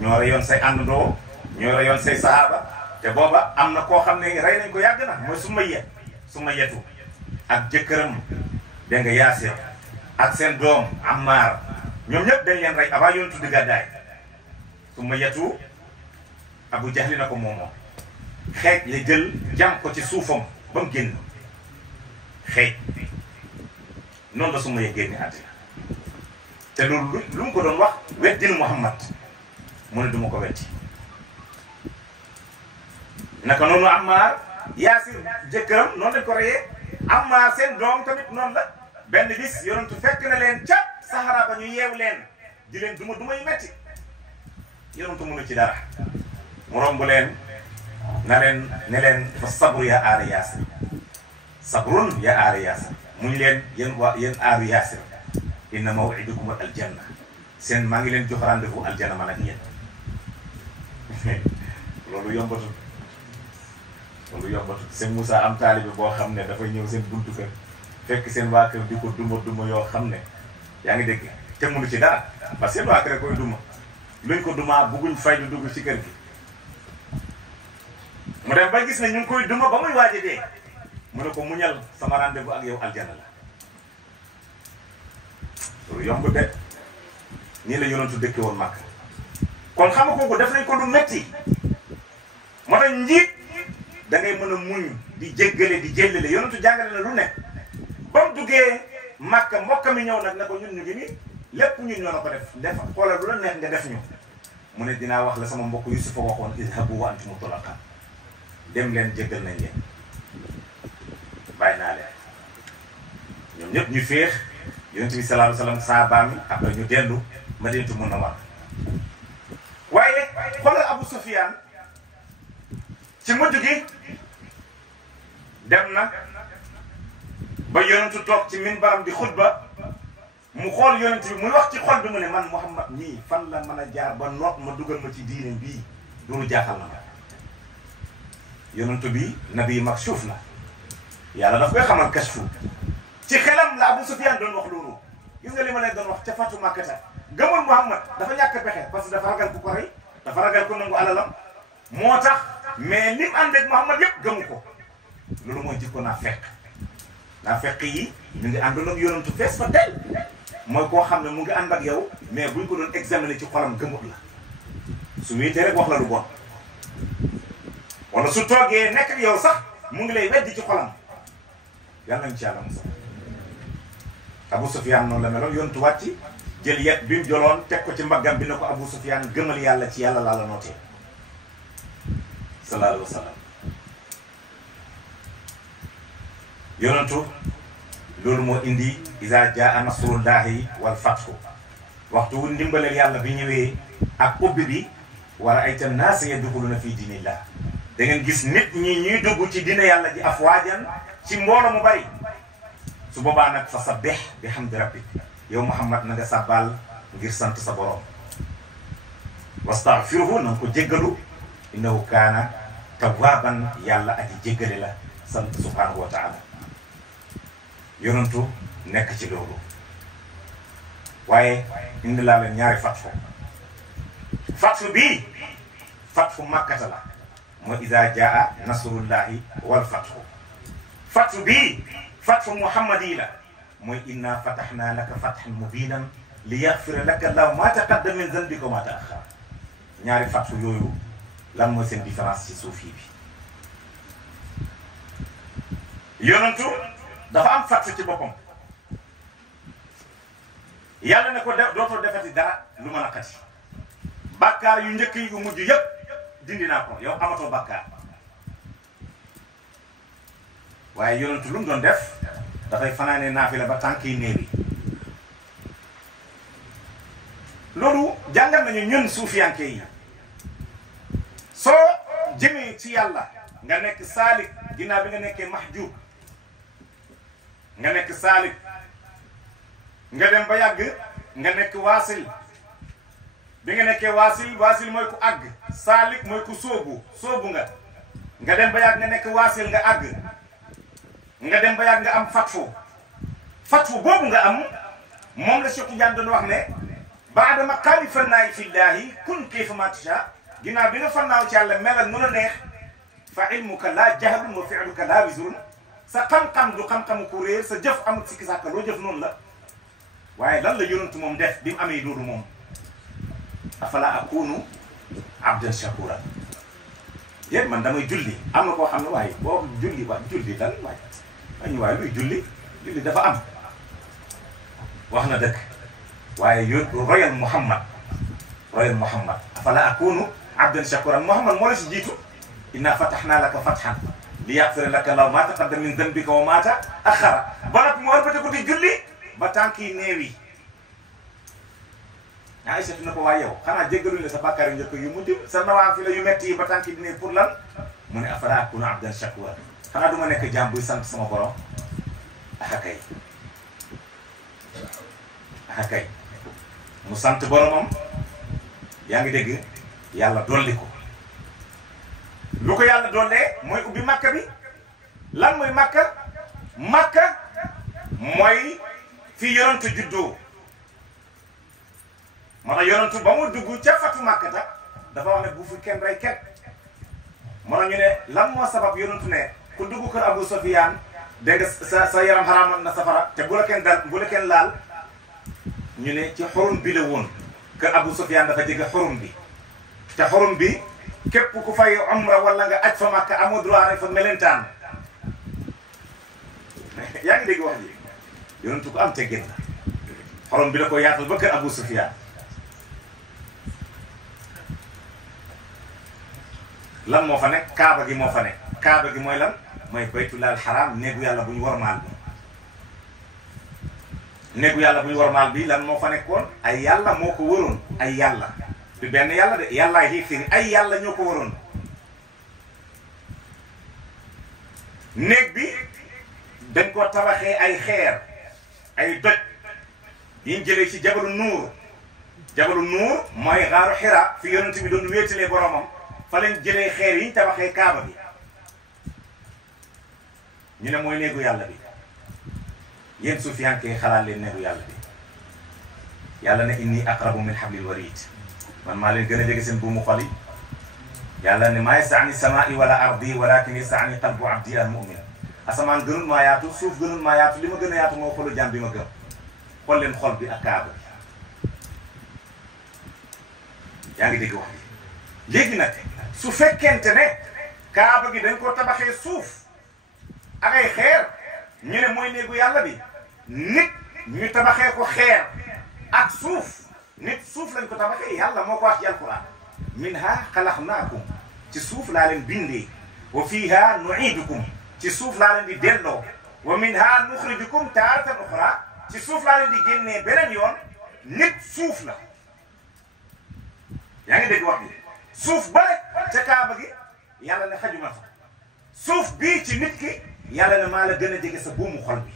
ñoo reyoon say àndandoo ñoo reyoon say sahaaba te booba am na koo xam ne rey nañ ko yàgg na mooy suma yetu ak jëkkëram dégg nga Yaasir ak seen doom Ammaar ñoom ñëpp dañ leen rey avant yoon tuddi gàddaay suma yetu Abu Jahli na ko moomoom xeej la jël jam ko ci suufam ba mu génn xeej noonu la suma ye génne àddina te loolu lu mu ko doon wax weddinu Muhammad mu ne duma ko weddi naka noonu Ammaar Yaasir jëkkëram noonu lañ ko reyee Ammaar seen doom tamit noonu la benn bis yonentu fekk na leen ca Sahara ba ñu yeew leen di leen duma yu metti yonentu mënu ci dara mu romb leen na leen ne leen fa sabru ya aala Yaasir sabrun ya aala Yaasir muñ leen yéen aalu Yaasir inna maw'idukum aljanna seen maa ngi leen jox rendez-vous aljanna man ak yéen loolu yombatul seen Moussa am taalibe boo xam ne dafa ñëw seen buntu kër fekk seen waa kër di ko duma yoo xam ne yaa ngi dégg te mënu ci dara parce que seen waa kër koy duma luñ ko dumaa bugguñ fay du dugg ci kër gi mu dem ba gis ne ñu ngi koy duma ba muy waaje dee mu ne ko muñal sama rendez-vous ak yow aljana la loolu yomb de nii la yonentu dëkke woon Makka kon xam nga kooku def nañ ko lu metti moo tax njiit da ngay mën a muñ di jéggale di jéllale yonentu jàngale na lu ne ba mu duggee Makka mbokk mi ñëw nag ne ko ñun ñu ngi nii lépp ñun ñoo na ko def xoolal lu la neex nga def ñu mu ne dinaa wax la sama mbokk Yusufa waxoon izhabu wa antum tulaqa dem leen jéggal nañ leen bàyyi naa leen ñoom ñëpp ñu féex yonent bi sallallahu alayhi wa sallam saabaam yi après ñu dellu Madinatu Munawwara waaye xoolal Abu Sufyaan ci mujj gi dem na ba yonentu toog ci minbaram di xutba mu xool yonent bi muy wax ci xol bi mu ne man Muhammad nii fan la mën a jaar ba noot ma dugal ma ci diine bii loolu jaaxal na ma yonentu bi nabi maksuuf la yàlla daf koy xamal kashfu ci xelam la Abu Sufyaan doon wax loolu gis nga li ma leen doon wax ca fatu Makkata gëmul Muhammad dafa ñàkk pexe parce que dafa ragal ku ko rey dafa ragal ku nangu alalam moo tax mais ni mu ànd ak Muhammad yëpp gëmu ko loolu mooy jikko naa fekk yi ñu ngi àndoon ak yonentu fees fa tey mooy koo xam ne mu ngi ànd ak yow mais buñ ko doon examiner ci xolam gëmut la su wéetee rek wax la lu bon wala su toogee nekk ak yow sax mu ngi lay weddi ci xolam yàlla nañ ci yàlla musal Abu Sufyaan noonu la meloon yonentu wàcc jël yet bi mu joloon teg ko ci mbaggam bi ne ko Abu Sufyaan gëmal yàlla ci yàlla laa la nootee sallallahu alayhi wa sallam yonentu loolu moo indi iza jaa nasrullahi wal fathu waxtu wu ndimbalal yàlla bi ñëwee ak ubbi bi wa ra'ayta naasa yadxuluuna fi diinillah da ngeen gis nit ñi ñuy dugg ci dina yàlla ji afwaajan ci mbooloo mu bari su boobaa nag fa sabbih bi hamdi rabbik yow Muhammad na nga sàbbaal ngir sant sa borom wastaghfirhu na nga ko jéggalu innahu kaana tawwaaban yàlla aji jéggale la sant subhanahu wa taala yonentu nekk ci loolu waaye indi laa leen ñaari fatfu bii fatfu makkata la mooy iza jaa nasrullahi wal fatfu bii fatfu muhammadi la mooy inna fatahna laka fathan mubinan li yaghfira laka allahu ma taqaddama min zanbika wa ma ta'akhkhara ñaari fatfu yooyu lan mooy seen différence ci suufi bi yonentu dafa am fatfu ci boppam yàlla ne ko dootoo defati dara lu ma naqati bàkkaar yu njëkk yi yu mujj yëpp dindi naa ko yow amatoo bàkkaar waaye yonentu lu mu doon def dafay fanaane naafila ba tànk yi néewi loolu jàngal nañu ñun suufiyanke yi soo jëmee ci yàlla nga nekk saalik ginnaaw bi nga nekkee mahjub nga nekk saalik nga dem ba yàgg nga nekk waasil bi nga nekkee waasil mooy ku àgg saalik mooy ku sóobu nga dem ba yàgg nga nekk waasil nga àgg nga dem ba yàgg nga am fatfu boobu nga am moom la Cheikh Tidiane doon wax ne baada maqaami fannaayi fillaahi kun kayfa maa tashaa ginnaaw bi nga fannaaw ci yàlla melal nu la neex fa ilmuka laa jahlun wa fi'luka laa wizrun sa xam-xam du xam-xamu ku réer sa jëf amul sikki sàkka loo jëf noonu la waaye lan la yonentu moom def bi mu amee loolu moom afala akunu abdan shakura yéen man damay julli am na koo xam ne waaye boo julli lan waaye luy julli dafa am wax na dëkk waaye royal Muhammad afala akunu abdan shakura Muhammad moo la si jiitu inna fatahna laka fathan li yaghfira laka Allahu ma taqaddama min dhanbika wa ma ta'akhkhara ba nag mu warbate ko di julli ba tànk yi néewi Aïcha na ko waaye yow xanaa jéggaluñ la sa bàkkaar yu njëkk yu mujj sa nawaafila yu metti yi ba tànk yi ne pour lan mu ne afala akunu abdan shakura xanaa du ma nekk jaam buy sant sama borom akay mu sant boromam yaa ngi dégg yàlla dolli ko lu ko yàlla dollee mooy ubbi makka bi lan mooy makka mooy fi yonentu juddoo moo tax yonentu ba mu dugg ca fatu makkata dafa wax ne bu fi kenn rey kenn moo tax ñu ne lan moo sabab yonentu ne ku dugg kër Abu Sufyaan dégg nga sa yaram xaraamal na safara te bu la kenn laal ñu ne ci xorum bi la woon kër Abu Sufyaan dafa jege xorum bi te xorum bi képp ku fay umra wala nga aj fa makka amoo droit rek fa melentaan yaa ngi dégg wax ji yonentu ko am teggin la xorom bi la ko yaatal ba kër Abu Sufyaan lan moo fa nekk kaaba gi moo fa nekk kaaba gi mooy lan mooy baytullaahil xaraam néegu yàlla bu ñu warmaal bi néegu yàlla bu ñu warmaal bi lan moo fa nekkoon ay yàlla moo ko waroon ay yàlla du benn yàlla de yàllaay yi firi ay yàlla ñoo ko waroon néeg bi dañ ko tabaxee ay xeer ay doj yiñ jëlee ci jabalu nuur mooy xaaru Hira fi yonent bi doon wéetalee boromam fa lañ jëlee xeer yiñ tabaxee kaaba bi ñu ne mooy néegu yàlla bi yéen suufiyankee xalaat leen néegu yàlla bi yàlla ne inni aqrabu min hablil warid man maa leen gën a jege seen buumu xol yi yàlla ne maa yasaani samaa'i wala ardi walakin yasaani qalbu abdi al mu'min asamaan gënul maa yaatu suuf gënul maa yaatu li ma gën a yaatu moo xolu jàmm bi ma gëm xool leen xol bi ak kaaba bi yaa ngi dégg wax bi léegi nag su fekkente ne kaaba gi dañ ko tabaxee suuf ak ay xeer ñu ne mooy néegu yàlla bi nit ñu tabaxee ko xeer ak suuf nit suuf lañ ko tabaxee yàlla moo ko wax ci alquran minha xalaqnaakum ci suuf laa leen bindee wa fiha nuidukum ci suuf laa leen di delloo wa minha nuxrijukum taaratan uxra ci suuf laa leen di génnee beneen yoon nit suuf la yaa ngi dégg wax bi suuf bare ca kaaba gi yàlla ne xajuma fa suuf bii ci nit ki yàlla ne maa la gën a jege sa buumu xol bi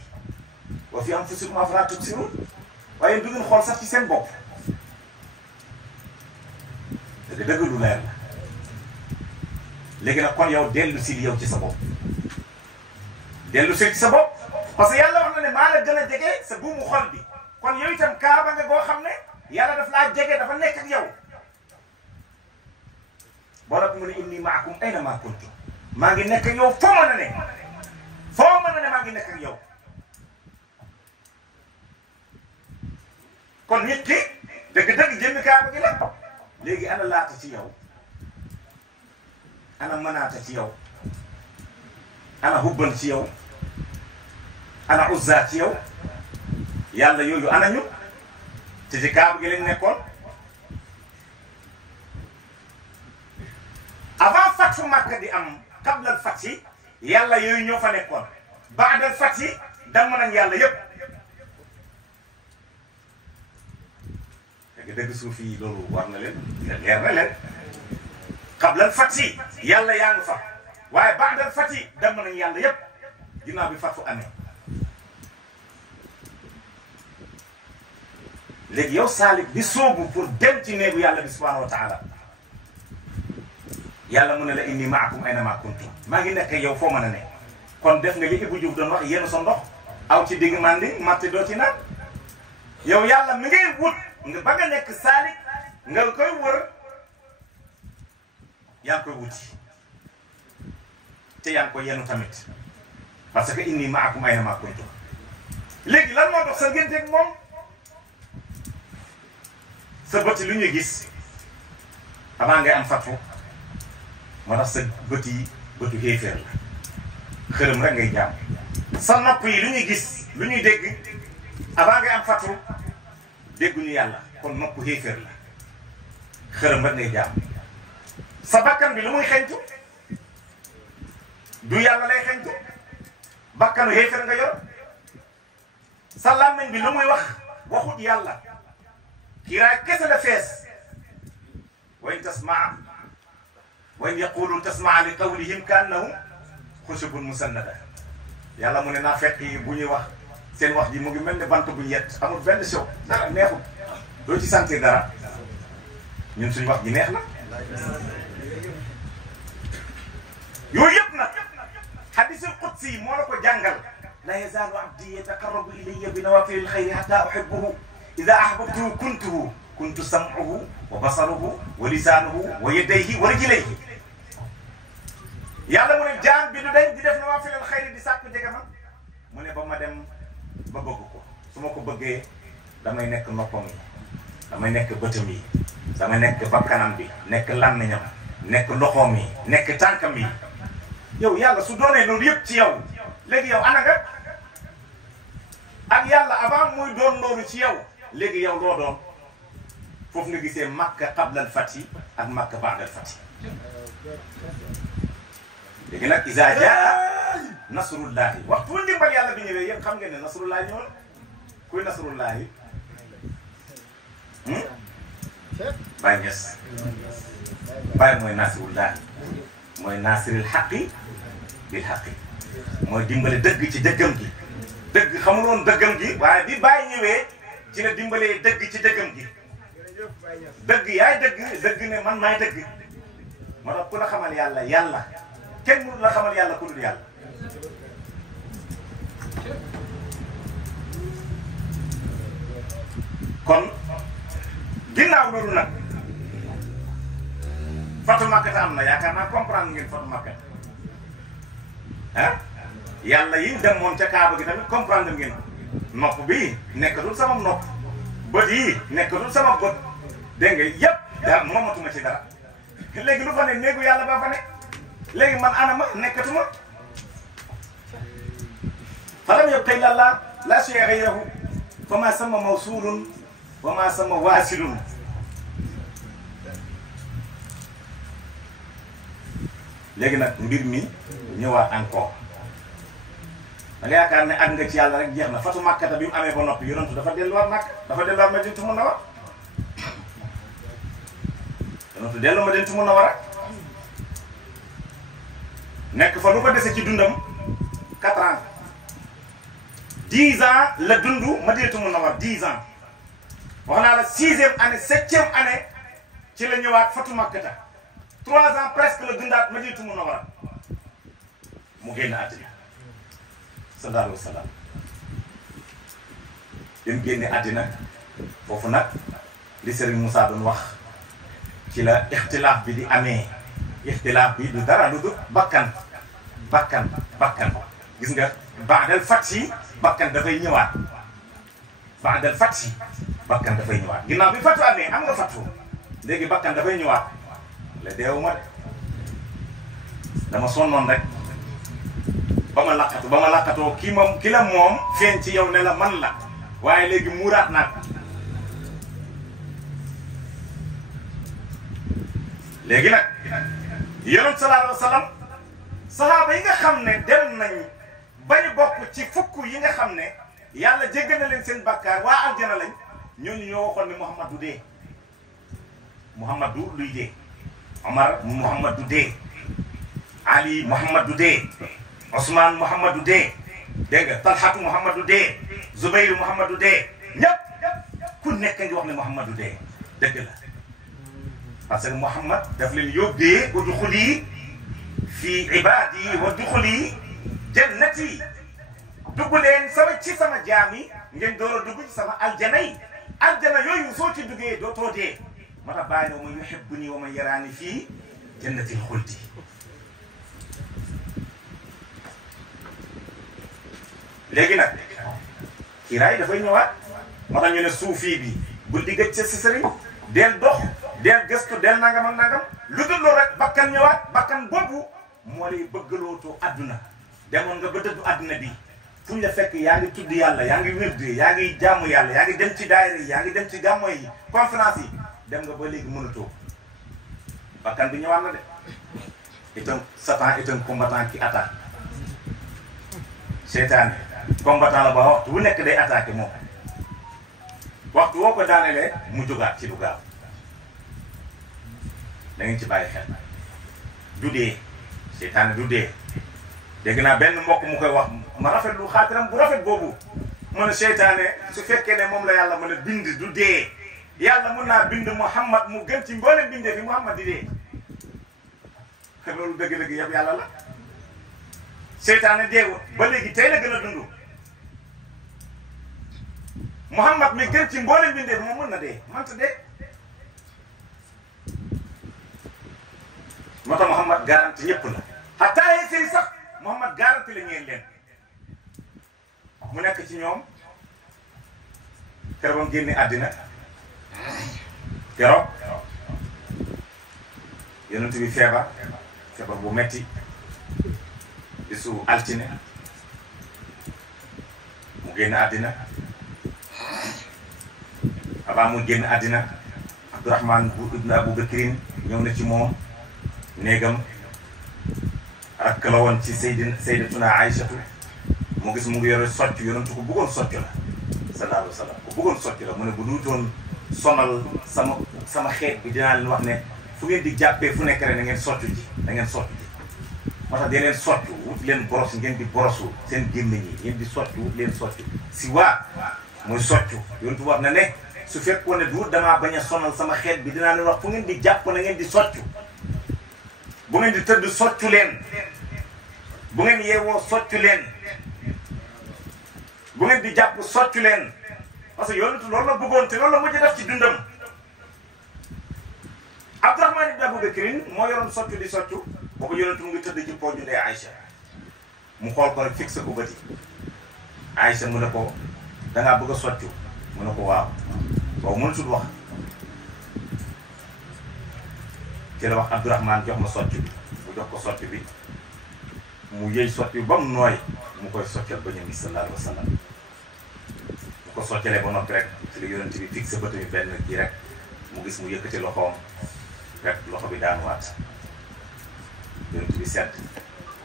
wa fi anfusikum afalaa tubsiruun waaye du ngeen xool sax ci seen bopp dëgg lu leer la léegi nag kon yow dellu si yow ci sa bopp dellu si ci sa bopp parce que yàlla wax na ne maa la gën a jege sa buumu xol bi kon yow itam kaaba nga goo xam ne yàlla daf laa jege dafa nekk ak yow boo rab mu ne inni maakum ayna maa kuntum maa ngi nekk ak yow foo mën a ne foo mën a ne maa ngi nekk ak yow kon nit ki dëgg-dëgg jëmmi kaaba gi la léegi ana laata ci yow ana manaata ci yow ana hubban ci yow ana uzza ci yow yàlla yooyu ana ñu te ci kaaba gi lañ nekkoon avant fatfu Makka di am qablal fathi yàlla yooyu ñoo fa nekkoon baadal fathi damm nañ yàlla yépp dëgg suuf yi loolu war na leen leer na leen qablal fathi yàlla yaa ngi fa waaye baadal fathi damm nañ yàlla yépp ginnaaw bi fatfu amee léegi yow saalik bi soobu pour dem ci néegu yàlla bi subhanahu wa taala yàlla mu ne la inni maakum ayna ma kuntum maa ngi nekk yow foo mën a ne kon def nga li Ibou Diouf doon wax yéen sa ndox aw ci digg mandi matt doo ci naan yow yàlla mi ngay wut nga ba nga nekk saalik nga koy wër yaa ngi koy wuti te yaa ngi koy yenu tamit parce que inni maakum ayna ma kuntum léegi lan moo dox sa ngénteeg moom sa bët lu ñuy gis avant ngay am fatfu moo tax sa bët yi bëtu xéeféer la xërëm rek ngay jaam sa nopp yi lu ñuy gis lu ñuy dégg avant ngay am fatfu dégguñu yàlla kon nopp xéeféer la xërëm rek ngay jaam sa bakkan bi lu muy xeñtu du yàlla lay xeñtu bakkanu xéeféer nga yor sa làmmiñ bi lu muy wax waxut yàlla kiiraay kese la fees wa in tasmaa wa in yaqulu tasmaa li qawlihim ka annahum xushubun musannada yàlla mu ne naa fekk yi bu ñuy wax seen wax ji mu ngi mel ne bant bu ñu yett amul benn sew dara neexul doo ci sentir dara ñun suñu wax ji neex na yooyu yëpp nag hadisul qudsi moo la ko jàngal la yazaalu abdi yataqarrabu ilayya bi nawafilil xayri hatta uhibbuhu ida ahbabtuhu kuntu sam'uhu wa basaruhu wa lisaanuhu wa yadayhi wa rijlayhi yàlla mu ne jaam bi du dañ di def nawaafilal xayri di sàkku jege ma mu ne ba ma dem ba bëgg ko su ma ko bëggee damay nekk noppam yi damay nekk bëtam yi damay nekk bakkanam bi nekk làmmiñam nekk loxoom yi nekk tànkam yi yow yàlla su doonee loolu yëpp ci yow léegi yow ana nga ak yàlla avant muy doon loolu ci yow léegi yow loo doon foofu nga gisee makka qablal fathi ak makka ba'dal fathi léegi nag iza jaa nasrullahi waxtu ndimbal yàlla bi ñëwee yëpp xam ngeen ne nasrullahi ñëw kuy nasrullahi Baye Niass Baye mooy nasrullahi mooy nasiril haqqi bil haqqi mooy dimbale dëgg ci dëggam gi dëgg xamul woon dëggam gi waaye bi Baye ñëwee ci la dimbalee dëgg ci dëggam gi dëgg yaay dëgg ne man maay dëgg moo tax ku la xamal yàlla yàlla kenn mënu la xamal yàlla ku dul yàlla kon ginnaaw loolu nag fatu makkata am na yaakaar naa comprendre ngeen fatu makkata ah yàlla yi demoon ca kaaba gi tamit comprendre ngeen ko nopp bi nekkatul sama nopp bët yi nekkatul sama bët dégg nga yëpp daa moomatuma ci dara léegi lu fa ne néegu yàlla ba fa ne léegi man anama nekkatuma falam yabqa illa Allah la shay'a ghayruhu fa ma sama mawsulun wa ma sama waasilun léegi nag mbir mi ñëwaat encore da nga yaakaar ne àgg nga ci yàlla rek jeex na fatu makkata bi mu amee ba noppi yonentu dafa delluwaat Makka dafa delluwaat Madinatu Munawwara yonentu dellu Madinatu Munawwara nekk fa lu ko dese ci dundam 4 ans 10 ans la dund Madinatu Munawwara 10 ans wax naa la 6e année 7e année ci la ñëwaat fatu makkata 3 ans presque la dundaat Madinatu Munawwara mu génn àddina sallallahu alayhi wa sallam bi mu génne àddina foofu nag li Serigne Moussa doon wax ci la ixtilaaf bi di amee ixtilaaf bi du dara lu dul bakkan gis nga baadal fathi bakkan dafay ñëwaat baadal fathi bakkan dafay ñëwaat ginnaaw bi fatu amee am nga fatu léegi bakkan dafay ñëwaat la deewuma de dama sonnoon rek ba ma laqatoo ki la moom feeñ ci yow ne la man la waaye léegi muuraat naa ko léegi nag yonent sallallahu alayhi wa sallam sahaaba yi nga xam ne dem nañ bañu bokk ci fukk yi nga xam ne yàlla jéggal na leen seen bàkkaar waa aljana lañ ñooñu ñoo waxoon ne Muhammad du dee Muhammad du luy dee Omar Muhammad du dee Ali Muhammad du dee Ousmane Muhammad du dee dégg nga Talhatu Muhammad du dee Zubayru Muhammad du dee ñëpp ku nekk ngi wax ne Muhammad du dee dëgg la parce que Muhammad daf leen yóbbee udxuli fi ibadi wa udxuli jannati dugg leen sama jaam yi ngeen door a dugg ci sama aljana yi aljana yooyu soo ci duggee dootoo dee moo tax bàyyi ne wa man yuhibbuni wa man yaraani fii jannatil xuldi léegi nag kiiraay dafay ñëwaat moo tax ñu ne suufi bi bul di gëj sa si sëriñ del dox del gëstu del nangam ak nangam lu dul loolu rek bakkan ñëwaat bakkan boobu moo lay bëggalootoo adduna demoon nga ba dëddu adduna bi fu ñu la fekk yaa ngi tudd yàlla yaa ngi wérd yaa ngi jàmm yàlla yaa ngi dem ci daayira yi yaa ngi dem ci gàmmo yi conférence yi dem nga ba léegi mënatoo bakkan bi ñëwaat na de Satan est un combattant qui attaque seytaane combattant la ba waxtu bu nekk day attaqué moom waxtu woo ko daanelee mu jógaat ci lu gaaw da ngeen ci bàyyi xel du dee seytaane du dee dégg naa benn mbokk mu koy wax ma rafetlu xaatiram bu rafet boobu mu ne seytaane su fekkee ne moom la yàlla mën a bind du dee yàlla mën naa bind Muhammad mu gën ci mboolem bindee fi Muhammad di dee loolu dëgg-dëgg yëpp yàlla la seytaane deewut ba léegi tey la gën a dund Muhammad mi gën ci mboolem bindee fi moom mën na dee manta dee moo tax Muhammad garanti ñëpp la xataa yéesiri sax Muhammad garanti la ngeen leen mu nekk ci ñoom keroog ba mu génne àddina keroog yonent bi feebar bu metti bisu altine mu génn àddina avant mu génn àddina Abdourahman bu ibn Abu Bakrin ñëw na ci moom néegam rakk la woon ci sayyidatuna Aïchatu mu gis mu ngi yore socc yonentu ko bëggoon socc la sallallahu alayhi wa sallam ko bëggoon socc la mu ne bu duutoon sonal sama xeet bi dinaa leen wax ne fu ngeen di jàppee fu nekk rek na ngeen soccu ji da ngeen soccu ji moo tax dee leen soccu wut leen boros ngeen di borosu seen gémmiñ yi ngeen di soccu wut leen soccu si waa mooy soccu yonentu wax na ne su fekkoon ne du damaa bañ a sonal sama xeet bi dinaa leen wax fu ngeen di jàpp na ngeen di soccu bu ngeen di tëdd soccu leen bu ngeen yeewoo soccu leen bu ngeen di jàpp soccu leen parce que yonentu loolu la bëggoon te loolu la mujj def ci dundam Abdourahman ibn Abu Bakrin moo yoroon soccu di soccu boobu yonentu mu ngi tëdd ci pooju ndey Aïcha mu xool ko rek fixé ko bëti Aïcha mu ne ko dangaa bëgg a soccu mu ne ko waaw boobu mënatul wax ci la wax Abdourahman jox ma soccu bi mu jox ko soccu bi mu yëy soccu bi ba mu nooy mu koy soccal ba ñu ngi sallallahu alayhi wa sallam mu ko soccalee ba noppi rek ci la yonent bi fixé bëti bi benn kii rek mu gis mu yëkkati loxoom rek loxo bi daanuwaat yonent bi sedd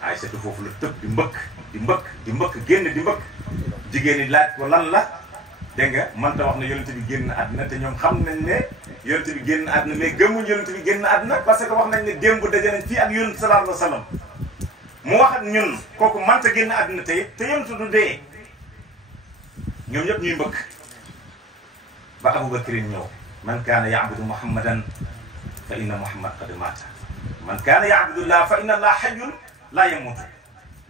Aïsatu foofu la tëb di mbëkk génn di mbëkk jigéen ñi laaj ko lan la dégg nga man ta wax ne yonent bi génn àddina te ñoom xam nañ ne yonent bi génn àddina mais gëmuñ yonent bi génn àddina parce que wax nañ ne démb daje nañ fii ak yonent sallallahu alayhi wa sallam mu wax ak ñun kooku manta génn àddina te yonent du dee ñoom ñëpp ñuy mbëkk ba Abu Bakrin ñëw man kaana ya'budu Muhammadan fa inna Muhammad qad maata man kaana ya'budu Allah fa inna Allah hayyun laa yamuutu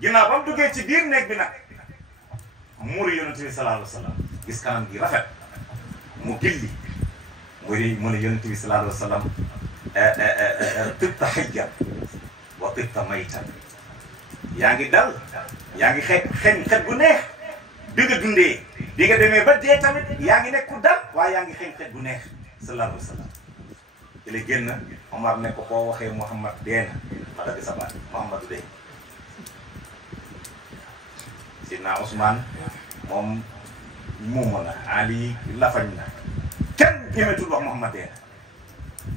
ginnaaw ba mu duggee ci biir néeg bi nag muuri yonent bi sallallahu alayhi wa sallam gis kanam gi rafet mu gilli mu ne yonent bi sallallahu alayhi wa sallam tibta hayyan wa tibta maytan yaa ngi dal yaa ngi xet gu neex bi nga dundee bi nga demee ba dee tamit yaa ngi nekk ku dal waaye yaa ngi xet gu neex sallallahu alayhi wa sallam ci la génn Omar ne ko koo waxee Muhammad dee na ma dagg sa baat Muhammadu dee Sidna Ousmane moom muuma na Ali lafañ na kenn ñemetul wax Muhammad dee na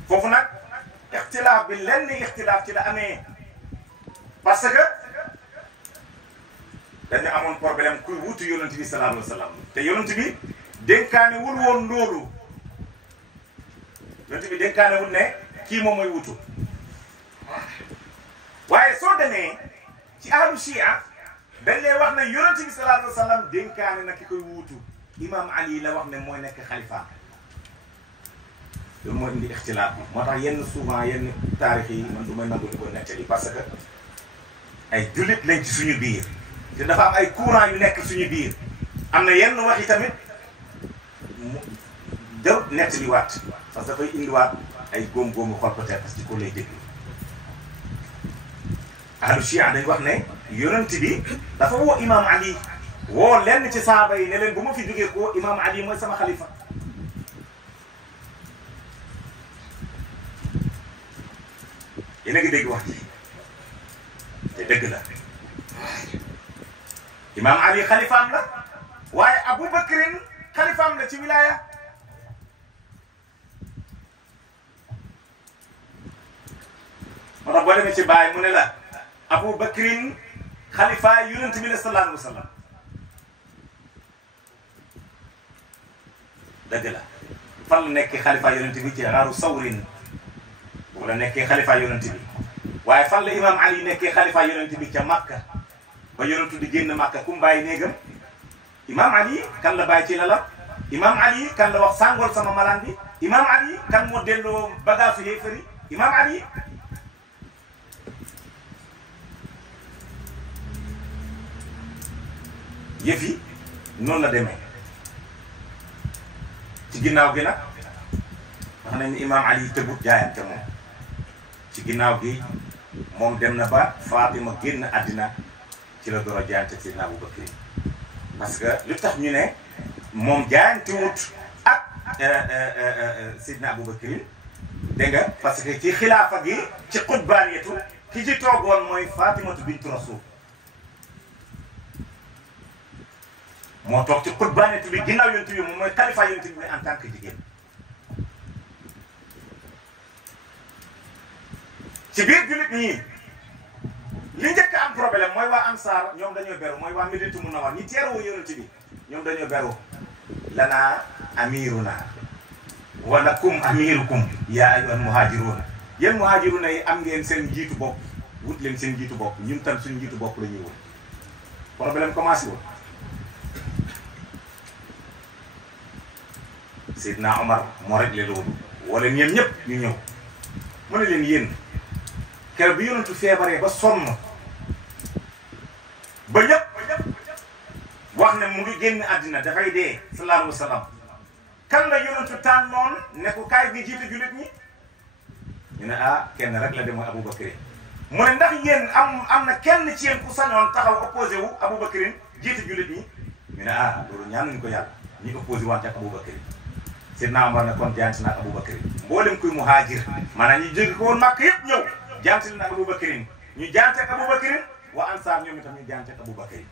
foofu nag ixtilaaf bi lenn ixtilaaf ci la amee parce que dañu amoon problème kuy wutu yonent bi sallallahu alayhi wa sallam te yonent bi dénkaane wul woon loolu yonent bi dénkaane wul ne kii moom mooy wutu waaye soo demee ci ahlu Shia dañ lay wax ne yonent bi sallallahu alayhi wa sallam dénkaane na ki koy wuutu imam Ali la wax ne mooy nekk xalifa loolu moo indi ixtilaaf bi moo tax yenn souvent yenn taarix yi man du may nangu di ko nettali parce que ay jullit lañ ci suñu biir te dafa am ay courant yu nekk suñu biir am na yenn wax yi tamit mu jël nettaliwaat parce que dafay indiwaat ay góom-góomu xol peut-être parce que ko lay déglu ahlu Shia dañ wax ne yonent bi dafa woo imam Ali woo lenn ci saaba yi ne leen bu ma fi jógee ko imam Ali mooy sama xalifa yéen a ngi dégg wax ji te dëgg la imam Ali xalifaam la waaye Abu Bakrin xalifaam la ci wilaya moo tax boo demee ci Baay mu ne la Abu Bakrin xalifa yonent bi sallallahu alayhi wa sallam dëgg la fan la nekkee xalifa yonent bi ci xaaru sawrin boobu la nekkee xalifa yonent bi waaye fan la imam Ali nekkee xalifa yonent bi ca Makka ba yonentu di génn Makka ku mu bàyyi néegam imam Ali kan la bàyyi ci lalam imam Ali kan la wax sàngool sama malaan bi imam Ali kan moo delloo bagaasu yéefari imam Ali yëf yi noonu la demee ci ginnaaw gi nag wax nañ ni imam Ali tëbut jaayante moom ci ginnaaw gi moom dem na ba Fatima génn àddina ci la door a jaayante Seydina Abu Bakr parce que lu tax ñu ne moom jaayante wut ak Seydina Abu Bakr dégg nga parce que ci xilaafa gi ci xutbaaniyatu ki ci toogoon mooy Fatimatu bintu Rasul moo toog ci xutbaaniyatu bi ginnaaw yonent bi moom mooy xalifa yonent bi en tant que jigéen ci biir jullit ñi li njëkk am problème mooy waa Ansaar ñoom dañoo beru mooy waa Madinatu Munawwara ñi teeroo yonent bi ñoom dañoo beru lanaa amiruna wa lakum amirukum yaa ayyuhal muhaajiruuna yéen muhaajiruuna yi am ngeen seen njiitu bopp wut leen seen njiitu bopp ñun tam suñu njiitu bopp la ñuy wut problème commencé wul Seydina Omar moo réglé loolu wala ñeen ñëpp ñu ñëw mu ne leen yéen keroog bi yonentu feebaree ba sonn ba ñëpp wax ne mu ngi génn àddina dafay dee sallallahu alayhi wa sallam kan la yonentu tànnoon ne ko kaay gi jiite jullit ñi ñu ne ah kenn rek la demoo Abu Bakr mu ne ndax yéen am na kenn ci yéen ku sañoon taxaw opposé wu Abu Bakr jiite jullit ñi ñu ne ah loolu ñaanuñu ko yàlla ñi opposé wante ak Abu Bakr Seydina Omar ne kon jaante na ak Abu Bakr mboolem kuy muhaajir maanaam ñu jóge ko woon Makka yëpp ñëw jaante na ak Abu Bakr ñu jaante ak Abu Bakr waa Ansaar ñoom itam ñu jaante ak Abu Bakr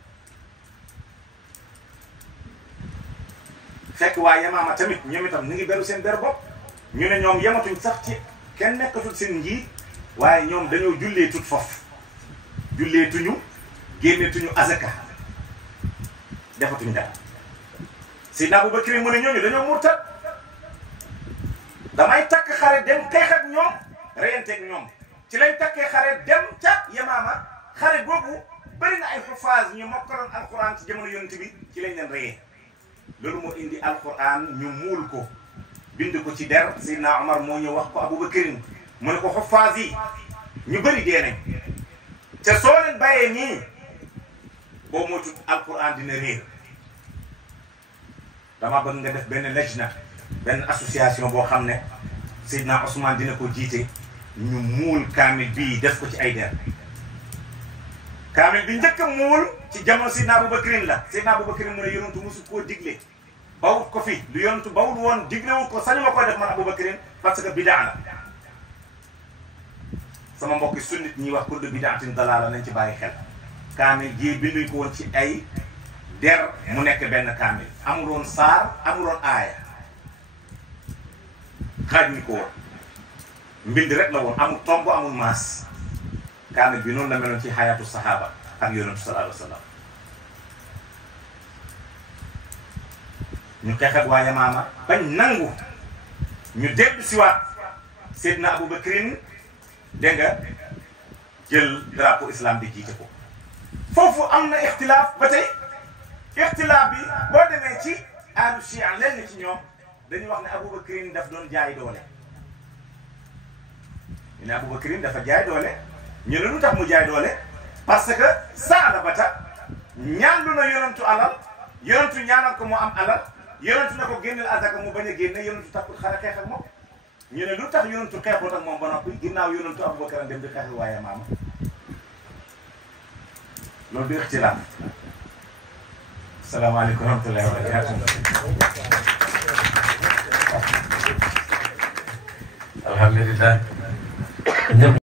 fekk waa Yamaama tamit ñoom itam ñu ngi beru seen beru bopp ñu ne ñoom yematuñ sax ci kenn nekkatul seen njiit waaye ñoom dañoo jullee tut foofu jullee tuñu génne tuñu azaka defatuñ dara Seydina Abu Bakr mu ne ñooñu dañoo murtad damay takk xare dem xeex ak ñoom reyanteeg ñoom ci lañ takkee xare dem ca Yamaama xare boobu bëri na ay xufaas ñu mokkaloon alquran ci jamono yonent bi ci lañ leen reyee loolu moo indi alquran ñu muul ko bind ko ci der Seydina Omar moo ñëw wax ko Abu Bakr mu ne ko xufaas yi ñu bëri dee nañ te soo leen bàyyee nii boo moytu alquran dina réer dama bëgg nga def benn lajna benn association boo xam ne Seydina Ousmane dina ko jiite ñu muul kaamil bii def ko ci ay der. kaamil bi njëkk a muul ci jamono Seydina Aboubacrine la. Seydina Aboubacrine mu ne yonentu mosu koo digle bawut ko fi lu yonentu bawut woon diglewut ko sañu ma koy def man Aboubacrine parce que bidaa la. sama mbokki sunnit ñi wax kullu bidaatin dalaala nañ ci bàyyi xel. kaamil jii binduñ ko woon ci ay der mu nekk benn kaamil amuloon saar amuloon aaya xaajuñ ko woon mbind rek la woon amul tomb amul maas. kaamil bi noonu la meloon ci xayaatu saxaaba ak yonentu sallallahu alayhi wa sallam. ñu xeex ak waa Yamaama bañ nangu ñu dellu si waat Seydina Aboubacrine dégg nga jël drapeau islam bi jiite ko. foofu am na ixtilaaf ba tey ixtilaaf bi boo demee ci ahlu Chia lenn ci ñoom dañuy wax ne Aboubacrine daf doon jaay doole. ñu ne Aboubacrine dafa jaay doole. ñu ne lu tax mu jaay doole parce que Saalabata ñaandu na yonentu alal yonentu ñaanal ko mu am alal yonentu na ko génneel azaka mu bañ a génne yonentu taxul xare xeex ak moom. ñu ne lu tax yonentu xeexut ak moom ba noppi ginnaaw yonentu Aboubacar dem di xeex waaye Yamaama loolu du ixtilaaf. salaamaaleykum wa rahmatullahi wa barakaatuh. alhamdulilah.